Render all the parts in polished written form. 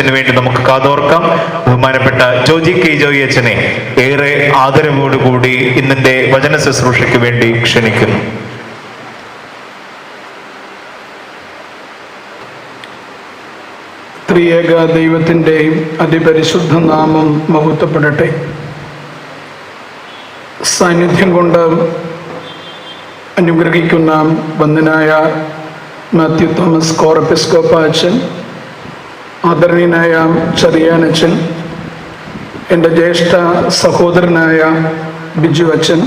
നിമിഷത്തിന് വേണ്ടി നമുക്ക് കാതോർക്കാം. ബഹുമാനപ്പെട്ട ജോജി കെ ജോയി അച്ഛനെ ഏറെ ആദരവോടുകൂടി ഇന്നിന്റെ വചന ശുശ്രൂഷയ്ക്ക് വേണ്ടി ക്ഷണിക്കുന്നു. ത്രിയേക ദൈവത്തിൻ്റെ അതിപരിശുദ്ധ നാമം മഹത്വപ്പെടട്ടെ. സാന്നിധ്യം കൊണ്ട് അനുഗ്രഹിക്കുന്ന വന്ദനായ മാത്യു തോമസ് കോർ എപ്പിസ്കോപ്പ അച്ഛൻ, ആദരണീയനായ ചെറിയാനച്ഛൻ, എൻ്റെ ജ്യേഷ്ഠ സഹോദരനായ ബിജു അച്ഛൻ,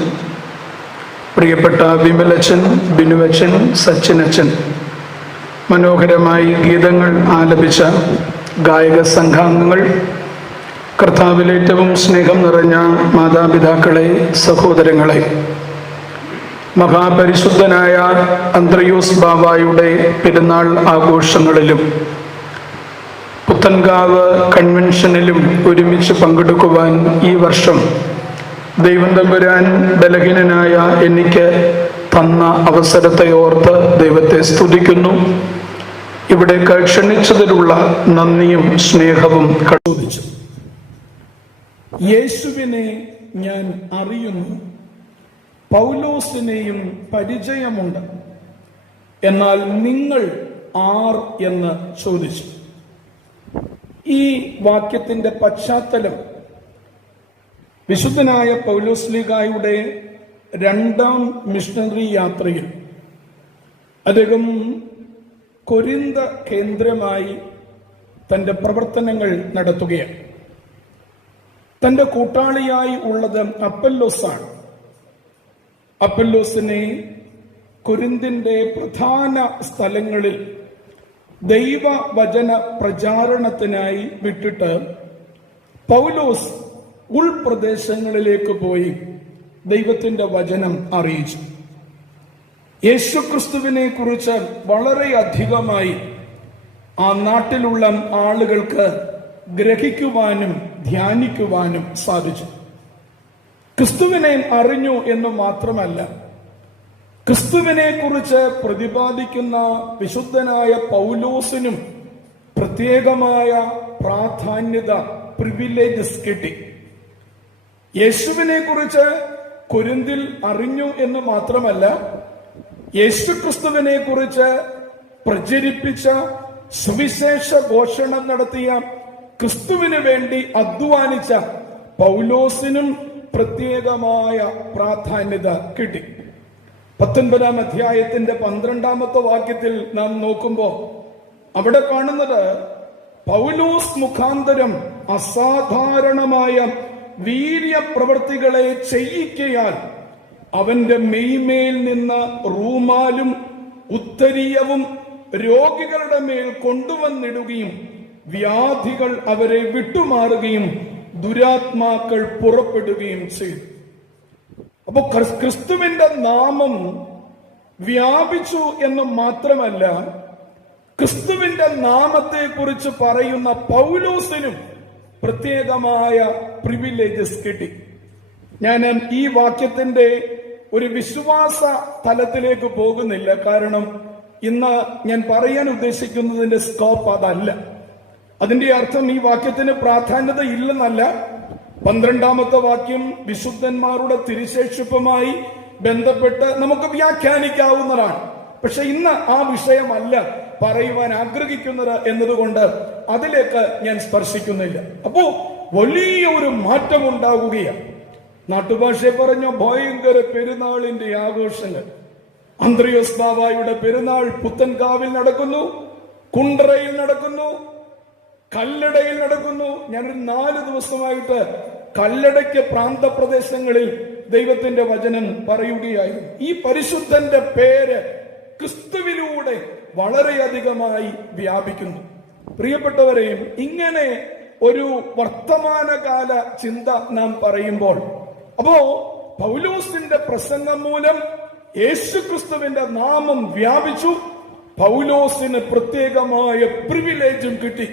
പ്രിയപ്പെട്ട വിമലച്ഛൻ, ബിനുവച്ഛൻ, സച്ചിനച്ഛൻ, മനോഹരമായി ഗീതങ്ങൾ ആലപിച്ച ഗായക സംഘാംഗങ്ങൾ, കർത്താവിൽ ഏറ്റവും സ്നേഹം നിറഞ്ഞ മാതാപിതാക്കളെ, സഹോദരങ്ങളെ, മഹാപരിശുദ്ധനായ അന്ത്രയോസ് ബാവായുടെ പെരുന്നാൾ ആഘോഷങ്ങളിലും പുത്തൻകാവ് കൺവെൻഷനിലും ഒരുമിച്ച് പങ്കെടുക്കുവാൻ ഈ വർഷം ദൈവം തമ്പുരാൻ ബലഹീനനായ എനിക്ക് തന്ന അവസരത്തെ ഓർത്ത് ദൈവത്തെ സ്തുതിക്കുന്നു. ഇവിടേക്ക് ക്ഷണിച്ചതിലുള്ള നന്ദിയും സ്നേഹവും ചോദിച്ചു. യേശുവിനെ ഞാൻ അറിയുന്നു, പൗലോസിനെയും പരിചയമുണ്ട്, എന്നാൽ നിങ്ങൾ ആർ എന്ന് ചോദിച്ചു. ഈ വാക്യത്തിന്റെ പശ്ചാത്തലം വിശുദ്ധനായ പൗലോസ് ലീഗായുടെ രണ്ടാം മിഷണറി യാത്രയിൽ അദ്ദേഹം കൊരിന്ത കേന്ദ്രമായി തന്റെ പ്രവർത്തനങ്ങൾ നടത്തുകയാണ്. തന്റെ കൂട്ടാളിയായി ഉള്ളത് അപ്പല്ലോസാണ്. അപ്പല്ലോസിനെ കൊരിന്തിന്റെ പ്രധാന സ്ഥലങ്ങളിൽ ദൈവവചന പ്രചാരണത്തിനായി വിട്ടിട്ട് പൗലോസ് ഉൾപ്രദേശങ്ങളിലേക്ക് പോയി ദൈവത്തിന്റെ വചനം അറിയിച്ചു. യേശുക്രിസ്തുവിനെ കുറിച്ച് വളരെ അധികമായി ആ നാട്ടിലുള്ള ആളുകൾക്ക് ഗ്രഹിക്കുവാനും ധ്യാനിക്കുവാനും സാധിച്ചു. ക്രിസ്തുവിനെ അറിഞ്ഞു എന്ന് മാത്രമല്ല, ക്രിസ്തുവിനെ കുറിച്ച് പ്രതിപാദിക്കുന്ന വിശുദ്ധനായ പൗലോസിനും പ്രത്യേകമായ പ്രാധാന്യത, പ്രിവിലേജസ് കിട്ടി. യേശുവിനെ കുറിച്ച് കൊരിന്തിൽ അറിഞ്ഞു എന്ന് മാത്രമല്ല, യേശുക്രിസ്തുവിനെ കുറിച്ച് പ്രചരിപ്പിച്ച, സുവിശേഷ ഘോഷണം നടത്തിയ, ക്രിസ്തുവിന് വേണ്ടി അധ്വാനിച്ച പൗലോസിനും പ്രത്യേകമായ പ്രാധാന്യത കിട്ടി. 19-ാം അധ്യായത്തിന്റെ 12-ാമത്തെ വാക്യത്തിൽ നാം നോക്കുമ്പോൾ അവിടെ കാണുന്നത് പൗലോസ് മുഖാന്തരം അസാധാരണമായ വീര്യപ്രവർത്തികളെ ചെയ്യിക്കയാൽ അവന്റെ മെയ്മേൽ നിന്ന് റൂമാലും ഉത്തരീയവും രോഗികളുടെ മേൽ കൊണ്ടുവന്നിടുകയും വ്യാധികൾ അവരെ വിട്ടുമാറുകയും ദുരാത്മാക്കൾ പുറപ്പെടുകയും ചെയ്തു. അപ്പൊ ക്രിസ്തുവിന്റെ നാമം വ്യാപിച്ചു എന്ന് മാത്രമല്ല, ക്രിസ്തുവിന്റെ നാമത്തെ കുറിച്ച് പറയുന്ന പൗലോസിനും പ്രത്യേകമായ പ്രിവിലേജസ് കിട്ടി. ഞാൻ ഈ വാക്യത്തിന്റെ ഒരു വിശ്വാസ തലത്തിലേക്ക് പോകുന്നില്ല, കാരണം ഇന്ന് ഞാൻ പറയാൻ ഉദ്ദേശിക്കുന്നതിന്റെ സ്കോപ്പ് അതല്ല. അതിന്റെ അർത്ഥം ഈ വാക്യത്തിന് പ്രാധാന്യത ഇല്ലെന്നല്ല. 12-ാമത്തെ വാക്യം വിശുദ്ധന്മാരുടെ തിരുശേഷിപ്പുമായി ബന്ധപ്പെട്ട് നമുക്ക് വ്യാഖ്യാനിക്കാവുന്നതാണ്. പക്ഷെ ഇന്ന് ആ വിഷയമല്ല പറയുവാൻ ആഗ്രഹിക്കുന്നത് എന്നതുകൊണ്ട് അതിലേക്ക് ഞാൻ സ്പർശിക്കുന്നില്ല. അപ്പോ വലിയൊരു മാറ്റം ഉണ്ടാകുകയാണ്. നാട്ടുഭാഷയെ പറഞ്ഞ ഭയങ്കര പെരുന്നാളിന്റെ ആഘോഷങ്ങൾ. അന്ത്രയോസ് ബാവായുടെ പെരുന്നാൾ പുത്തൻകാവിൽ നടക്കുന്നു, കുണ്ടറയിൽ നടക്കുന്നു, കല്ലടയിൽ നടക്കുന്നു. ഞാനൊരു 4 ദിവസമായിട്ട് കല്ലടയ്ക്ക് പ്രാന്തപ്രദേശങ്ങളിൽ ദൈവത്തിന്റെ വചനം പറയുകയായിരുന്നു. ഈ പരിശുദ്ധന്റെ പേര് ക്രിസ്തുവിലൂടെ വളരെയധികമായി വ്യാപിക്കുന്നു. പ്രിയപ്പെട്ടവരെയും, ഇങ്ങനെ ഒരു വർത്തമാനകാല ചിന്ത നാം പറയുമ്പോൾ, അപ്പോ പൗലോസിന്റെ പ്രസംഗം മൂലം യേശുക്രിസ്തുവിന്റെ നാമം വ്യാപിച്ചു. പൗലോസിന് പ്രത്യേകമായ പ്രിവിലേജും കിട്ടി.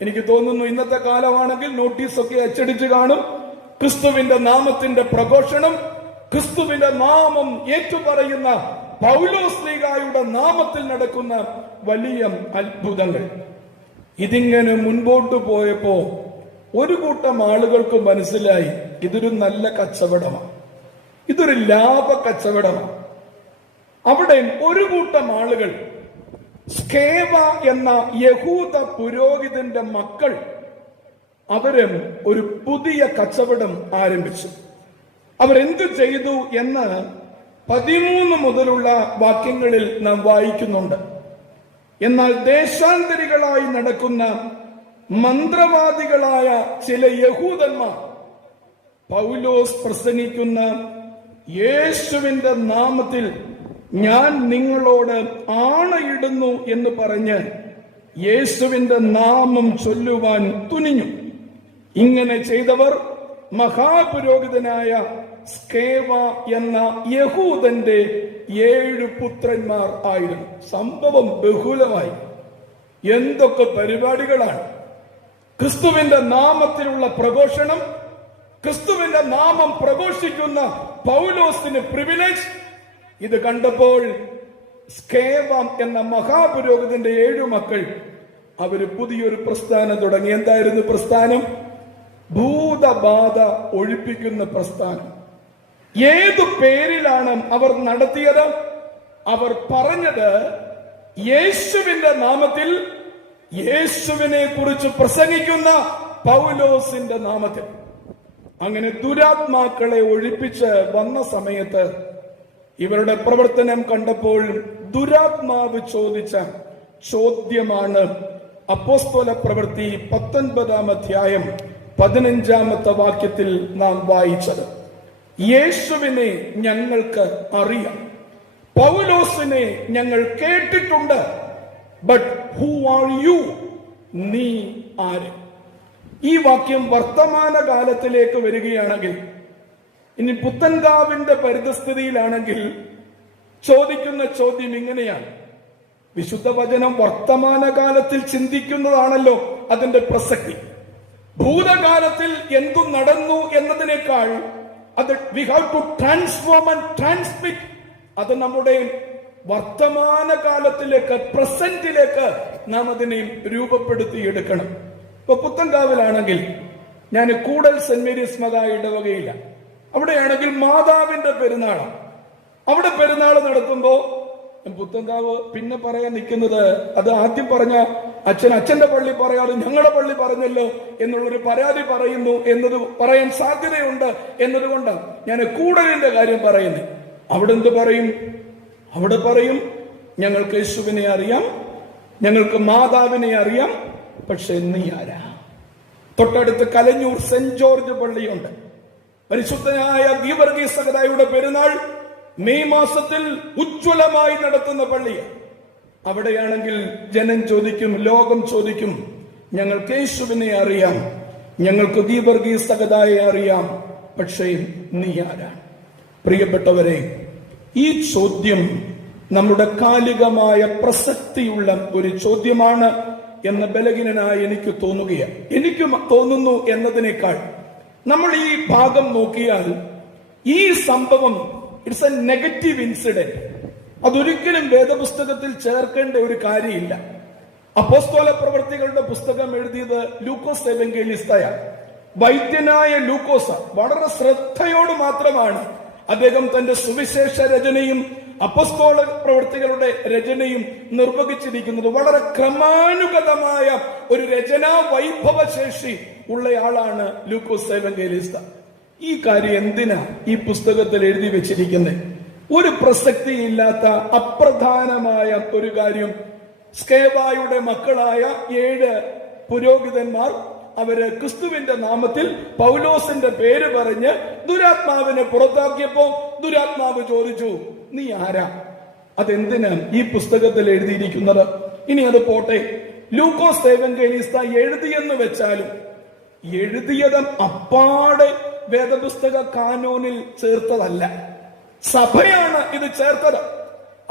എനിക്ക് തോന്നുന്നു ഇന്നത്തെ കാലമാണെങ്കിൽ നോട്ടീസൊക്കെ അച്ചടിച്ച് കാണും. ക്രിസ്തുവിന്റെ നാമത്തിന്റെ പ്രഘോഷണം, ക്രിസ്തുവിന്റെ നാമം ഏറ്റുപറയുന്ന പൗലോസ് ലീഗായുടെ നാമത്തിൽ നടക്കുന്ന വലിയ അത്ഭുതങ്ങൾ. ഇതിങ്ങനെ മുൻപോട്ട് പോയപ്പോ ഒരു കൂട്ടം ആളുകൾക്ക് മനസ്സിലായി ഇതൊരു നല്ല കച്ചവടമാണ്, ഇതൊരു ലാഭ കച്ചവടമാണ്. അവിടെ ഒരു കൂട്ടം ആളുകൾ സ്കേവ എന്ന യഹൂദ പുരോഹിതന്റെ മക്കൾ അവര് ഒരു പുതിയ കച്ചവടം ആരംഭിച്ചു. അവരെന്തു ചെയ്തു എന്ന് 13 മുതലുള്ള വാക്യങ്ങളിൽ നാം വായിക്കുന്നുണ്ട്. എന്നാൽ ദേശാന്തരികളായി നടക്കുന്ന മന്ത്രവാദികളായ ചില യഹൂദന്മാർ പൗലോസ് പ്രസംഗിക്കുന്ന യേശുവിന്റെ നാമത്തിൽ ഞാൻ നിങ്ങളോട് ആണയിടുന്നു എന്ന് പറഞ്ഞ് യേശുവിന്റെ നാമം ചൊല്ലുവാൻ തുനിഞ്ഞു. ഇങ്ങനെ ചെയ്തവർ മഹാപുരോഹിതനായ സ്കേവ എന്ന യഹൂദന്റെ 7 പുത്രന്മാർ ആയിരുന്നു. സംഭവം ബഹുലമായി. എന്തൊക്കെ പരിപാടികളാണ്! ക്രിസ്തുവിന്റെ നാമത്തിലുള്ള പ്രഘോഷണം, ക്രിസ്തുവിന്റെ നാമം പ്രഘോഷിക്കുന്ന പൗലോസിന് പ്രിവിലേജ്. ഇത് കണ്ടപ്പോൾ സ്കേവ എന്ന മഹാപുരോഹിതന്റെ 7 മക്കൾ അവര് പുതിയൊരു പ്രസ്ഥാനം തുടങ്ങി. എന്തായിരുന്നു പ്രസ്ഥാനം? ഭൂതബാധ ഒഴിപ്പിക്കുന്ന പ്രസ്ഥാനം. ഏതു പേരിലാണ് അവർ നടത്തിയത്? അവർ പറഞ്ഞത് യേശുവിന്റെ നാമത്തിൽ, യേശുവിനെ കുറിച്ച് പ്രസംഗിക്കുന്ന പൗലോസിന്റെ നാമത്തിൽ. അങ്ങനെ ദുരാത്മാക്കളെ ഒഴിപ്പിച്ച് വന്ന സമയത്ത് ഇവരുടെ പ്രവർത്തനം കണ്ടപ്പോൾ ദുരാത്മാവ് ചോദിച്ച ചോദ്യമാണ് അപ്പോസ്തല പ്രവൃത്തി 19-ാം അധ്യായം 15-ാമത്തെ വാക്യത്തിൽ നാം വായിച്ചത്. യേശുവിനെ ഞങ്ങൾക്ക് അറിയാം, പൗലോസിനെ ഞങ്ങൾ കേട്ടിട്ടുണ്ട്, ബട്ട് ഹൂ ആർ യു? നീ ആര്? ഈ വാക്യം വർത്തമാന കാലത്തിലേക്ക് വരികയാണെങ്കിൽ, ഇനി പുത്തൻകാവിന്റെ പരിതസ്ഥിതിയിലാണെങ്കിൽ ചോദിക്കുന്ന ചോദ്യം ഇങ്ങനെയാണ്. വിശുദ്ധ വചനം വർത്തമാനകാലത്തിൽ ചിന്തിക്കുന്നതാണല്ലോ അതിന്റെ പ്രസക്തി. ഭൂതകാലത്തിൽ എന്തു നടന്നു എന്നതിനേക്കാൾ അത് we have to transform and transmit. അത് നമ്മുടെ വർത്തമാനകാലത്തിലേക്ക്, പ്രസന്റിലേക്ക് നാം അതിനെ രൂപപ്പെടുത്തിയെടുക്കണം. ഇപ്പൊ പുത്തൻകാവിലാണെങ്കിൽ ഞാൻ കൂടൽ സെന്റ് മേരീസ് മതാ ഇടവകയില്ല. അവിടെയാണെങ്കിൽ മാതാവിന്റെ പെരുന്നാളാണ്. അവിടെ പെരുന്നാൾ നടത്തുമ്പോ പുത്തൻകാവ് പിന്നെ പറയാൻ നിൽക്കുന്നത്, അത് ആദ്യം പറഞ്ഞ അച്ഛന്റെ പള്ളി പറയാതെ ഞങ്ങളുടെ പള്ളി പറഞ്ഞല്ലോ എന്നുള്ളൊരു പരാതി പറയുന്നു എന്നത് പറയാൻ സാധ്യതയുണ്ട് എന്നതുകൊണ്ട് ഞാൻ കൂടലിന്റെ കാര്യം പറയുന്നത്. അവിടെ എന്ത് പറയും? അവിടെ പറയും ഞങ്ങൾക്ക് യേശുവിനെ അറിയാം, ഞങ്ങൾക്ക് മാതാവിനെ അറിയാം, പക്ഷെ നീ ആരാ? തൊട്ടടുത്ത് കലഞ്ഞൂർ സെന്റ് ജോർജ് പള്ളിയുണ്ട്. പരിശുദ്ധനായ ഗീവർഗീസ് സഹദായുടെ പെരുന്നാൾ മെയ് മാസത്തിൽ ഉജ്ജ്വലമായി നടത്തുന്ന പള്ളി. അവിടെയാണെങ്കിൽ ജനം ചോദിക്കും, ലോകം ചോദിക്കും, ഞങ്ങൾക്ക് യേശുവിനെ അറിയാം, ഞങ്ങൾക്ക് ഗീവർഗീസ് സഹദായെ അറിയാം, പക്ഷേ നീ ആരാണ്? പ്രിയപ്പെട്ടവരെ, ഈ ചോദ്യം നമ്മുടെ കാലികമായ പ്രസക്തിയുള്ള ഒരു ചോദ്യമാണ് എന്ന് ബലഹീനനായി എനിക്ക് തോന്നുകയാണ്. എനിക്ക് തോന്നുന്നു എന്നതിനേക്കാൾ നമ്മൾ ഈ ഭാഗം നോക്കിയാൽ ഈ സംഭവം ഇറ്റ്സ് എ നെഗറ്റീവ് ഇൻസിഡന്റ്. അതൊരിക്കലും വേദപുസ്തകത്തിൽ ചേർക്കേണ്ട ഒരു കാര്യമില്ല. അപ്പോസ്തല പ്രവൃത്തികളുടെ പുസ്തകം എഴുതിയത് ലൂക്കോസ് എവങ്കേലിസ്തയാണ്. വൈദ്യനായ ലൂക്കോസ് വളരെ ശ്രദ്ധയോട് മാത്രമാണ് അദ്ദേഹം തന്റെ സുവിശേഷ രചനയും അപ്പോസ്തല പ്രവൃത്തികളുടെ രചനയും നിർവഹിച്ചിരിക്കുന്നത്. വളരെ ക്രമാനുഗതമായ ഒരു രചനാ വൈഭവശേഷി ഉള്ളയാളാണ് ലൂക്കോസ് എവങ്കേലിസ്ത. ഈ കാര്യം എന്തിനാ ഈ പുസ്തകത്തിൽ എഴുതി വെച്ചിരിക്കുന്നത്? ഒരു പ്രസക്തിയില്ലാത്ത അപ്രധാനമായ ഒരു കാര്യം. സ്കേവായുടെ മക്കളായ 7 പുരോഹിതന്മാർ അവര് ക്രിസ്തുവിന്റെ നാമത്തിൽ പൗലോസിന്റെ പേര് പറഞ്ഞ് ദുരാത്മാവിനെ പുറത്താക്കിയപ്പോ ദുരാത്മാവ് ചോദിച്ചു, നീ ആരാ? അതെന്തിനാ ഈ പുസ്തകത്തിൽ എഴുതിയിരിക്കുന്നത്? ഇനി അത് പോട്ടെ, ലൂക്കോസ് എവങ്കേലിസ്ത എഴുതിയെന്ന് വെച്ചാലും എഴുതിയത് അപ്പാടെ വേദപുസ്തക കാനോനിൽ ചേർത്തതല്ല, സഭയാണ് ഇത് ചേർത്തത്.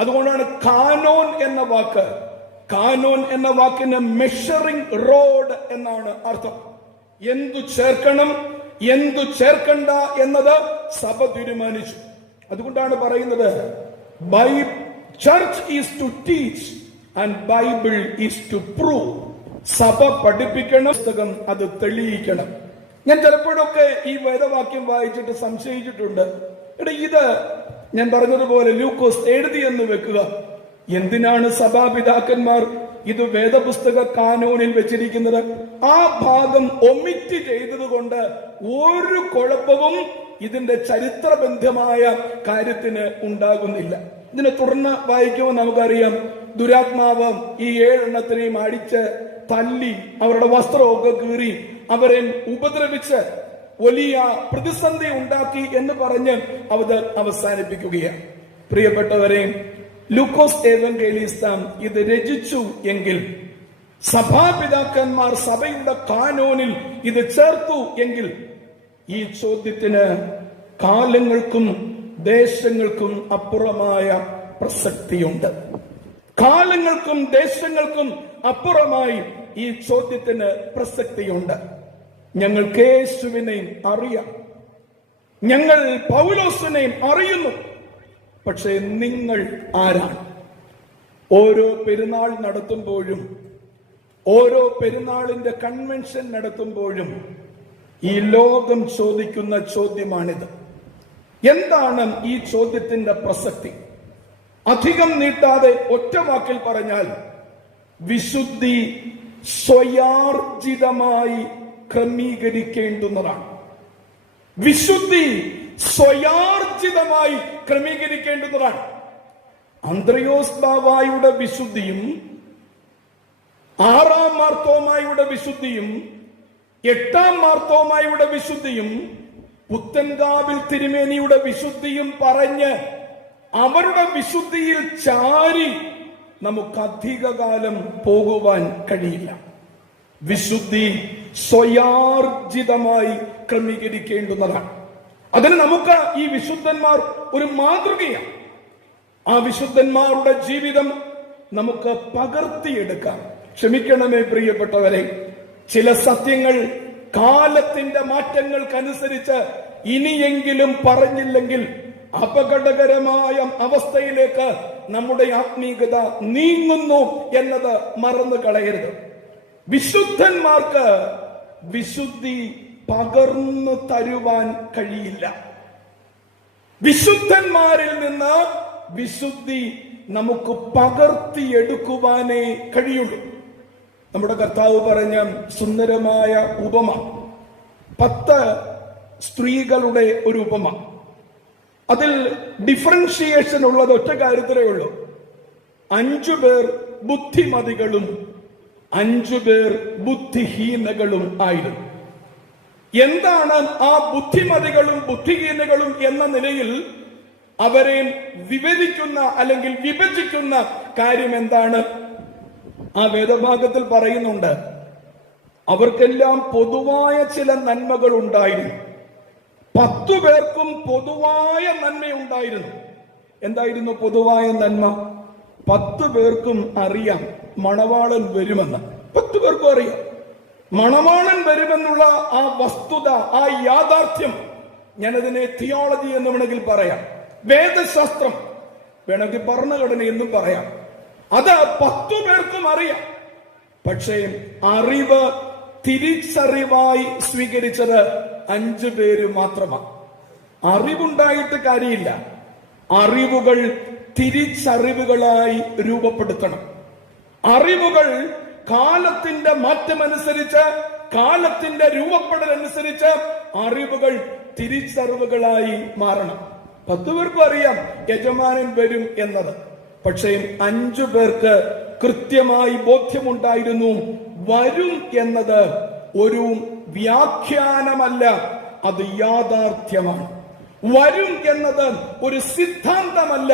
അതുകൊണ്ടാണ് കാനോൻ എന്ന വാക്ക്, കാനോൻ എന്ന വാക്കിന് മെഷറിംഗ് റോഡ് എന്നാണ് അർത്ഥം. എന്തു ചേർക്കണം, എന്തു ചേർക്കണ്ട എന്നത് സഭ തീരുമാനിച്ചു. അതുകൊണ്ടാണ് പറയുന്നത് church is to teach and Bible is to prove. സഭ പഠിപ്പിക്കണം, പുസ്തകം അത് തെളിയിക്കണം. ഞാൻ ചിലപ്പോഴൊക്കെ ഈ വേദവാക്യം വായിച്ചിട്ട് സംശയിച്ചിട്ടുണ്ട്. ഇത് ഞാൻ പറഞ്ഞതുപോലെ ലൂക്കോസ് എഴുതിയെന്ന് വെക്കുക, എന്തിനാണ് സഭാപിതാക്കന്മാർ ഇത് വേദപുസ്തക കാനോനിൽ വെച്ചിരിക്കുന്നത്? ആ ഭാഗം ഒമിറ്റ് ചെയ്തത് കൊണ്ട് ഒരു കുഴപ്പവും ഇതിന്റെ ചരിത്രബന്ധമായ കാര്യത്തിന് ഉണ്ടാകുന്നില്ല. ഇതിനെ തുടർന്ന് വായിക്കുമ്പോൾ നമുക്കറിയാം, ദുരാത്മാവ് ഈ 7 എണ്ണത്തിനെയും അടിച്ച് തല്ലി അവരുടെ വസ്ത്രമൊക്കെ കീറി അവരെ ഉപദ്രവിച്ച് വലിയ പ്രതിസന്ധി ഉണ്ടാക്കി എന്ന് പറഞ്ഞ് അത് അവസാനിപ്പിക്കുകയാണ്. പ്രിയപ്പെട്ടവരെ, ലൂക്കോസ് എവങ്കേലിസ്ത ഇത് രചിച്ചു എങ്കിൽ, സഭാപിതാക്കന്മാർ സഭയുടെ കാനോനിൽ ഇത് ചേർത്തു എങ്കിൽ, ഈ ചോദ്യത്തിന് കാലങ്ങൾക്കും ദേശങ്ങൾക്കും അപ്പുറമായ പ്രസക്തിയുണ്ട്. കാലങ്ങൾക്കും ദേശങ്ങൾക്കും അപ്പുറമായി ഈ ചോദ്യത്തിന് പ്രസക്തിയുണ്ട്. ഞങ്ങൾക്ക് യേശുവിനെയും അറിയാം, ഞങ്ങൾ പൗലോസിനെയും അറിയുന്നു, പക്ഷേ നിങ്ങൾ ആരാണ്? ഓരോ പെരുന്നാൾ നടത്തുമ്പോഴും, ഓരോ പെരുന്നാളിന്റെ കൺവെൻഷൻ നടത്തുമ്പോഴും ഈ ലോകം ചോദിക്കുന്ന ചോദ്യമാണിത്. എന്താണ് ഈ ചോദ്യത്തിന്റെ പ്രസക്തി? അധികം നീട്ടാതെ ഒറ്റ വാക്കിൽ പറഞ്ഞാൽ, വിശുദ്ധി സ്വയാർജിതമായി ക്രമീകരിക്കേണ്ടുന്നതാണ്. വിശുദ്ധി സ്വയാർജിതമായി ക്രമീകരിക്കേണ്ടുന്നതാണ്. അന്ത്രയോസ് ബാവായുടെ വിശുദ്ധിയും 6-ാം മാർത്തോമായുടെ വിശുദ്ധിയും 8-ാം മാർത്തോമായുടെ വിശുദ്ധിയും പുത്തൻകാവിൽ തിരുമേനിയുടെ വിശുദ്ധിയും പറഞ്ഞ് അവരുടെ വിശുദ്ധിയിൽ ചാരി നമുക്ക് അധികകാലം പോകുവാൻ കഴിയില്ല. വിശുദ്ധി സ്വയാർജിതമായി ക്രമീകരിക്കേണ്ടുന്നതാണ്. അതിന് നമുക്ക് ഈ വിശുദ്ധന്മാർ ഒരു മാതൃകയാണ്. ആ വിശുദ്ധന്മാരുടെ ജീവിതം നമുക്ക് പകർത്തിയെടുക്കാം. ക്ഷമിക്കണമേ പ്രിയപ്പെട്ടവരെ, ചില സത്യങ്ങൾ കാലത്തിന്റെ മാറ്റങ്ങൾക്കനുസരിച്ച് ഇനിയെങ്കിലും പറഞ്ഞില്ലെങ്കിൽ അപകടകരമായ അവസ്ഥയിലേക്ക് നമ്മുടെ ആത്മീയത നീങ്ങുന്നു എന്നത് മറന്നു കളയരുത്. വിശുദ്ധന്മാർക്ക് വിശുദ്ധി പകർന്നു തരുവാൻ കഴിയില്ല. വിശുദ്ധന്മാരിൽ നിന്ന് വിശുദ്ധി നമുക്ക് പകർത്തിയെടുക്കുവാനേ കഴിയുള്ളൂ. നമ്മുടെ കർത്താവ് പറഞ്ഞ സുന്ദരമായ ഉപമ, 10 സ്ത്രീകളുടെ ഒരു ഉപമ. അതിൽ ഡിഫറൻഷിയേഷൻ ഉള്ളത് ഒറ്റ കാര്യത്തിലേ ഉള്ളൂ. 5 പേർ ബുദ്ധിമതികളും 5 പേർ ബുദ്ധിഹീനകളും ആയിരുന്നു. എന്താണ് ആ ബുദ്ധിമതികളും ബുദ്ധിഹീനകളും എന്ന നിലയിൽ അവരെ വിവരിക്കുന്ന അല്ലെങ്കിൽ വിഭജിക്കുന്ന കാര്യം എന്താണ്? ആ വേദഭാഗത്തിൽ പറയുന്നുണ്ട്, അവർക്കെല്ലാം പൊതുവായ ചില നന്മകൾ ഉണ്ടായിരുന്നു. 10 പേർക്കും പൊതുവായ നന്മയുണ്ടായിരുന്നു. എന്തായിരുന്നു പൊതുവായ നന്മ? 10 പേർക്കും അറിയാം മണവാളൻ വരുമെന്ന്. 10 പേർക്കും അറിയാം മണവാളൻ വരുമെന്നുള്ള ആ വസ്തുത, ആ യാഥാർത്ഥ്യം. ഞാനതിനെ തിയോളജി എന്ന് വേണമെങ്കിൽ പറയാം, വേദശാസ്ത്രം വേണമെങ്കിൽ ഭരണഘടന എന്നും പറയാം. അത് 10 പേർക്കും അറിയാം. പക്ഷേ അറിവ് തിരിച്ചറിവായി സ്വീകരിച്ചത് 5 പേര് മാത്രമാണ്. അറിവുണ്ടായിട്ട് കാര്യമില്ല, അറിവുകൾ തിരിച്ചറിവുകളായി രൂപപ്പെടുത്തണം. അറിവുകൾ കാലത്തിന്റെ മാറ്റമനുസരിച്ച്, കാലത്തിന്റെ രൂപപ്പെടലനുസരിച്ച് അറിവുകൾ തിരിച്ചറിവുകളായി മാറണം. 10 പേർക്കും അറിയാം യജമാനൻ വരും എന്നത്. പക്ഷേ 5 പേർക്ക് കൃത്യമായി ബോധ്യമുണ്ടായിരുന്നു, വരും എന്നത് ഒരു വ്യാഖ്യാനമല്ല, അത് യാഥാർത്ഥ്യമാണ്. വരും എന്നത് ഒരു സിദ്ധാന്തമല്ല,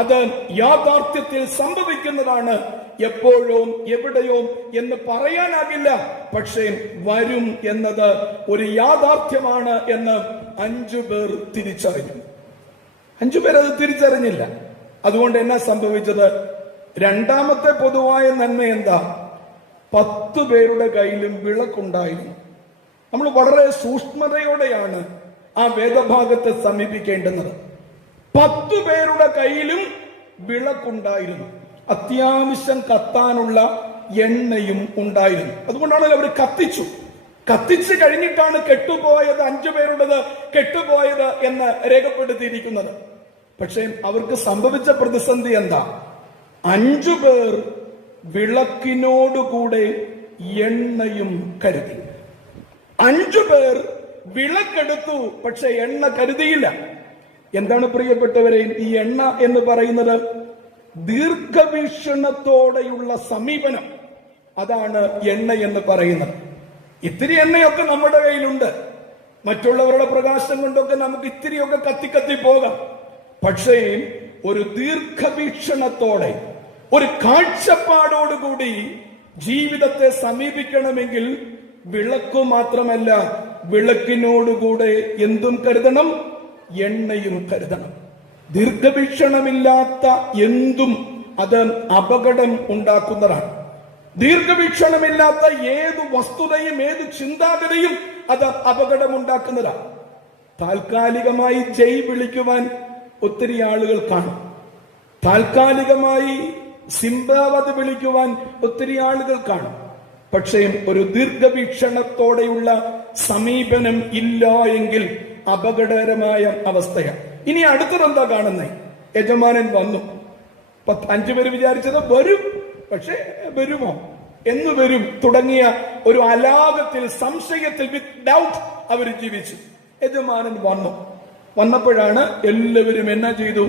അത് യാഥാർത്ഥ്യത്തിൽ സംഭവിക്കുന്നതാണ്. എപ്പോഴോ എവിടെയോ എന്ന് പറയാനാകില്ല, പക്ഷേ വരും എന്നത് ഒരു യാഥാർത്ഥ്യമാണ് എന്ന് 5 പേർ തിരിച്ചറിഞ്ഞു. 5 പേർ അത് തിരിച്ചറിഞ്ഞില്ല. അതുകൊണ്ട് എന്നാ സംഭവിച്ചത്? രണ്ടാമത്തെ പൊതുവായ നന്മ എന്താ? 10 പേരുടെ കയ്യിലും വിളക്കുണ്ടായിരുന്നു. നമ്മൾ വളരെ സൂക്ഷ്മതയോടെയാണ് ആ വേദഭാഗത്തെ സമീപിക്കേണ്ടുന്നത്. 10 പേരുടെ കയ്യിലും വിളക്കുണ്ടായിരുന്നു. അത്യാവശ്യം കത്താനുള്ള എണ്ണയും ഉണ്ടായിരുന്നു. അതുകൊണ്ടാണല്ലോ അവർ കത്തിച്ചു കഴിഞ്ഞിട്ടാണ് കെട്ടുപോയത്, 5 പേരുടേത് കെട്ടുപോയത് എന്ന് രേഖപ്പെടുത്തിയിരിക്കുന്നത്. പക്ഷേ അവർക്ക് സംഭവിച്ച പ്രതിസന്ധി എന്താ? 5 പേർ വിളക്കിനോടുകൂടെ എണ്ണയും കരുതി. 5 പേർ വിളക്കെടുത്തു, പക്ഷെ എണ്ണ കരുതിയില്ല. എന്താണ് പ്രിയപ്പെട്ടവരെ ഈ എണ്ണ എന്ന് പറയുന്നത്? ദീർഘവീക്ഷണത്തോടെയുള്ള സമീപനം, അതാണ് എണ്ണ എന്ന് പറയുന്നത്. ഇത്തിരി എണ്ണയൊക്കെ നമ്മുടെ കയ്യിലുണ്ട്, മറ്റുള്ളവരുടെ പ്രകാശം കൊണ്ടൊക്കെ നമുക്ക് ഇത്തിരിയൊക്കെ കത്തി പോകാം. പക്ഷേ ഒരു ദീർഘവീക്ഷണത്തോടെ, ഒരു കാഴ്ചപ്പാടോടുകൂടി ജീവിതത്തെ സമീപിക്കണമെങ്കിൽ വിളക്കു മാത്രമല്ല, വിളക്കിനോടുകൂടെ എന്തും കരുതണം, എണ്ണയും കരുതണം. ദീർഘവീക്ഷണമില്ലാത്ത എന്തും അത് അപകടം ഉണ്ടാക്കുന്നതാണ്. ദീർഘവീക്ഷണമില്ലാത്ത ഏതു വസ്തുതയും ഏതു ചിന്താഗതിയും അത് അപകടമുണ്ടാക്കുന്നതാണ്. താൽക്കാലികമായി ജയ് വിളിക്കുവാൻ ഒത്തിരി ആളുകൾ കാണും. താൽക്കാലികമായി സിംബാവത് വിളിക്കുവാൻ ഒത്തിരി ആളുകൾ കാണും. പക്ഷേ ഒരു ദീർഘവീക്ഷണത്തോടെയുള്ള സമീപനം ഇല്ല എങ്കിൽ അപകടകരമായ അവസ്ഥയാണ്. ഇനി അടുത്തതെന്താ കാണുന്നേ? യജമാനൻ വന്നു. 5 പേര് വിചാരിച്ചത് വരും, പക്ഷെ വരുമോ, എന്ന് വരും തുടങ്ങിയ ഒരു അലാപത്തിൽ, സംശയത്തിൽ, വിത്ത് ഡൗട്ട് അവർ ജീവിച്ചു. യജമാനൻ വന്നപ്പോഴാണ് എല്ലാവരും എന്നാ ചെയ്തു?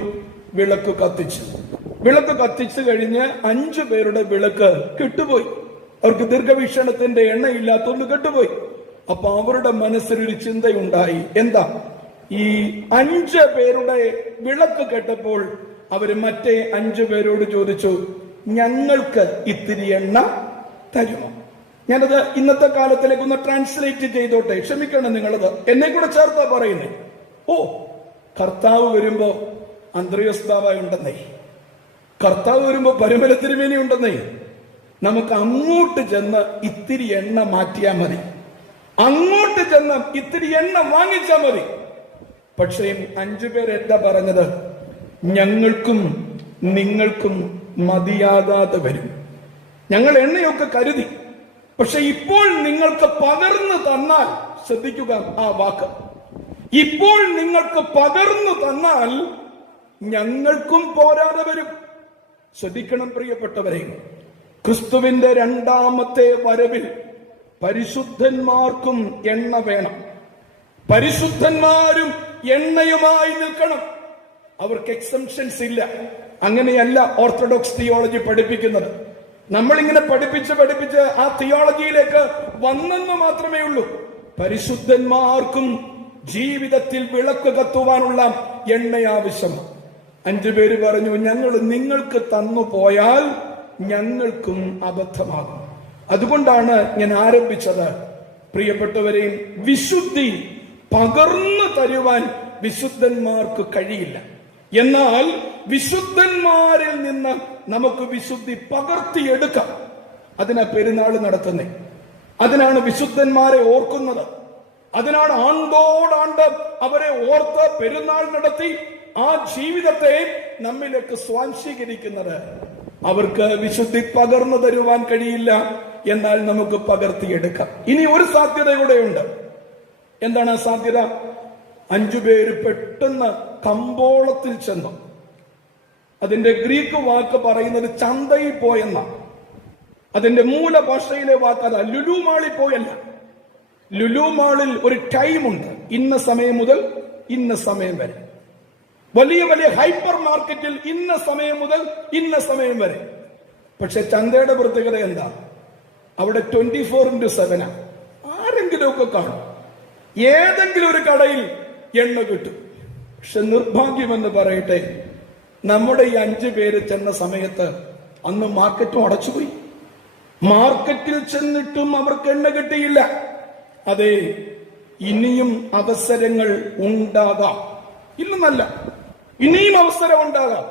വിളക്ക് കത്തിച്ചു. വിളക്ക് കത്തിച്ചു കഴിഞ്ഞ് 5 പേരുടെ വിളക്ക് കെട്ടുപോയി. അവർക്ക് ദീർഘവീക്ഷണത്തിന്റെ എണ്ണയില്ലാത്തതുകൊണ്ട് കെട്ടുപോയി. അപ്പൊ അവരുടെ മനസ്സിലൊരു ചിന്തയുണ്ടായി. എന്താ? ഈ 5 പേരുടെ വിളക്ക് കെട്ടപ്പോൾ അവര് മറ്റേ 5 പേരോട് ചോദിച്ചു, ഞങ്ങൾക്ക് ഇത്തിരി എണ്ണ തരുമോ? ഞാനത് ഇന്നത്തെ കാലത്തിലേക്ക് ഒന്ന് ട്രാൻസ്ലേറ്റ് ചെയ്തോട്ടെ, ക്ഷമിക്കണം നിങ്ങളത്, എന്നെ കൂടെ ചേർത്താ പറയുന്നേ. കർത്താവ് വരുമ്പോ അന്ത്രയോസ് ബാവ ഉണ്ടെന്നേ, കർത്താവ് വരുമ്പോ പരിമല തിരുമേനി ഉണ്ടെന്നേ, നമുക്ക് അങ്ങോട്ട് ചെന്ന് ഇത്തിരി എണ്ണ മാറ്റിയാ മതി, അങ്ങോട്ട് ചെന്ന് ഇത്തിരി എണ്ണ വാങ്ങിച്ചാ മതി. പക്ഷേ 5 പേര് എന്താ പറഞ്ഞത്? ഞങ്ങൾക്കും നിങ്ങൾക്കും മതിയാകാതെ വരും. ഞങ്ങൾ എണ്ണയൊക്കെ കരുതി, പക്ഷെ ഇപ്പോൾ നിങ്ങൾക്ക് പകർന്നു തന്നാൽ, ശ്രദ്ധിക്കുക ആ വാക്ക്, ഇപ്പോൾ നിങ്ങൾക്ക് പകർന്നു തന്നാൽ ഞങ്ങൾക്കും പോരാതെ വരും. ശ്രദ്ധിക്കണം പ്രിയപ്പെട്ടവരെ, ക്രിസ്തുവിന്റെ 2ാമത്തെ വരവിൽ പരിശുദ്ധന്മാർക്കും എണ്ണ വേണം. പരിശുദ്ധന്മാരും എണ്ണയുമായി നിൽക്കണം. അവർക്ക് എക്സംഷൻസ് ഇല്ല. അങ്ങനെയല്ല ഓർത്തഡോക്സ് തിയോളജി പഠിപ്പിക്കുന്നത്. നമ്മളിങ്ങനെ പഠിപ്പിച്ച് ആ തിയോളജിയിലേക്ക് വന്നെന്ന് മാത്രമേ ഉള്ളൂ. പരിശുദ്ധന്മാർക്കും ജീവിതത്തിൽ വിളക്ക് കത്തുവാനുള്ള എണ്ണ ആവശ്യമാണ്. 5 പേര് പറഞ്ഞു, ഞങ്ങൾ നിങ്ങൾക്ക് തന്നു പോയാൽ ഞങ്ങൾക്കും അബദ്ധമാകും. അതുകൊണ്ടാണ് ഞാൻ ആരംഭിച്ചത്. പ്രിയപ്പെട്ടവരെയും, വിശുദ്ധി പകർന്നു തരുവാൻ വിശുദ്ധന്മാർക്ക് കഴിയില്ല. എന്നാൽ വിശുദ്ധന്മാരിൽ നിന്ന് നമുക്ക് വിശുദ്ധി പകർത്തിയെടുക്കാം. അതിനാ പെരുന്നാൾ നടത്തുന്നത്, അതിനാണ് വിശുദ്ധന്മാരെ ഓർക്കുന്നത്, അതിനാണ് ആണ്ടോടാണ്ട് അവരെ ഓർത്ത് പെരുന്നാൾ നടത്തി ആ ജീവിതത്തെ നമ്മിലേക്ക് സ്വാംശീകരിക്കുന്നത്. അവർക്ക് വിശുദ്ധി പകർന്നു തരുവാൻ കഴിയില്ല, എന്നാൽ നമുക്ക് പകർത്തിയെടുക്കാം. ഇനി ഒരു സാധ്യത കൂടെയുണ്ട്. എന്താണ് ആ സാധ്യത? 5 പേര് പെട്ടെന്ന് കമ്പോളത്തിൽ ചെന്നു. അതിന്റെ ഗ്രീക്ക് വാക്ക് പറയുന്നത് ചന്തയിൽ പോയെന്ന. അതിന്റെ മൂലഭാഷയിലെ വാക്ക് അതാ. ലുലു മാളിൽ പോയല്ല. ലുലു മാളിൽ ഒരു ടൈമുണ്ട്, ഇന്ന സമയം മുതൽ ഇന്ന സമയം വരെ. വലിയ വലിയ ഹൈപ്പർ മാർക്കറ്റിൽ ഇന്ന സമയം മുതൽ ഇന്ന സമയം വരെ. പക്ഷെ ചന്തയുടെ പ്രത്യേകത എന്താ? അവിടെ 24/7 ആരെങ്കിലുമൊക്കെ കാണും. ഏതെങ്കിലും ഒരു കടയിൽ എണ്ണ കിട്ടും. പക്ഷെ നിർഭാഗ്യമെന്ന് പറയട്ടെ, നമ്മുടെ ഈ 5 പേര് ചെന്ന സമയത്ത് അന്ന് മാർക്കറ്റും അടച്ചുപോയി. മാർക്കറ്റിൽ ചെന്നിട്ടും അവർക്ക് എണ്ണ കിട്ടിയില്ല. അതെ, ഇനിയും അവസരങ്ങൾ ഉണ്ടാകാം, ഇല്ലെന്നല്ല, ഇനിയും അവസരം ഉണ്ടാകാം.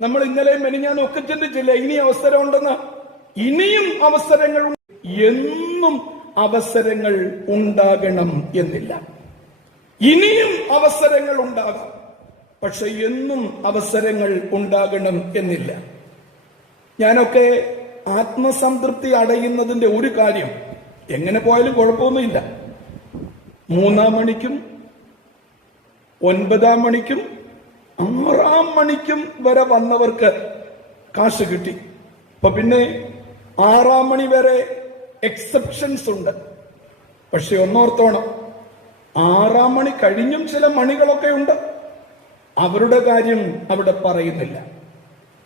നമ്മൾ ഇന്നലെ മെനിഞ്ഞാന്നും ഒക്കെ ചിന്തിച്ചില്ല ഇനി അവസരം ഉണ്ടെന്ന്. ഇനിയും അവസരങ്ങൾ, എന്നും അവസരങ്ങൾ ഉണ്ടാകണം എന്നില്ല. ഇനിയും അവസരങ്ങൾ ഉണ്ടാകാം, പക്ഷെ എന്നും അവസരങ്ങൾ ഉണ്ടാകണം എന്നില്ല. ഞാനൊക്കെ ആത്മസംതൃപ്തി അടയുന്നതിന്റെ ഒരു കാര്യം, എങ്ങനെ പോയാലും കുഴപ്പമൊന്നുമില്ല, 3-ാം മണിക്കും 9-ാം മണിക്കും 6-ാം മണിക്കും വരെ വന്നവർക്ക് കാശ് കിട്ടി. അപ്പൊ പിന്നെ 6-ാം മണി വരെ എക്സെപ്ഷൻസ് ഉണ്ട്. പക്ഷെ ഒന്നോർത്തോണം, 6-ാം മണി കഴിഞ്ഞും ചില മണികളൊക്കെ ഉണ്ട്. അവരുടെ കാര്യം അവിടെ പറയുന്നില്ല.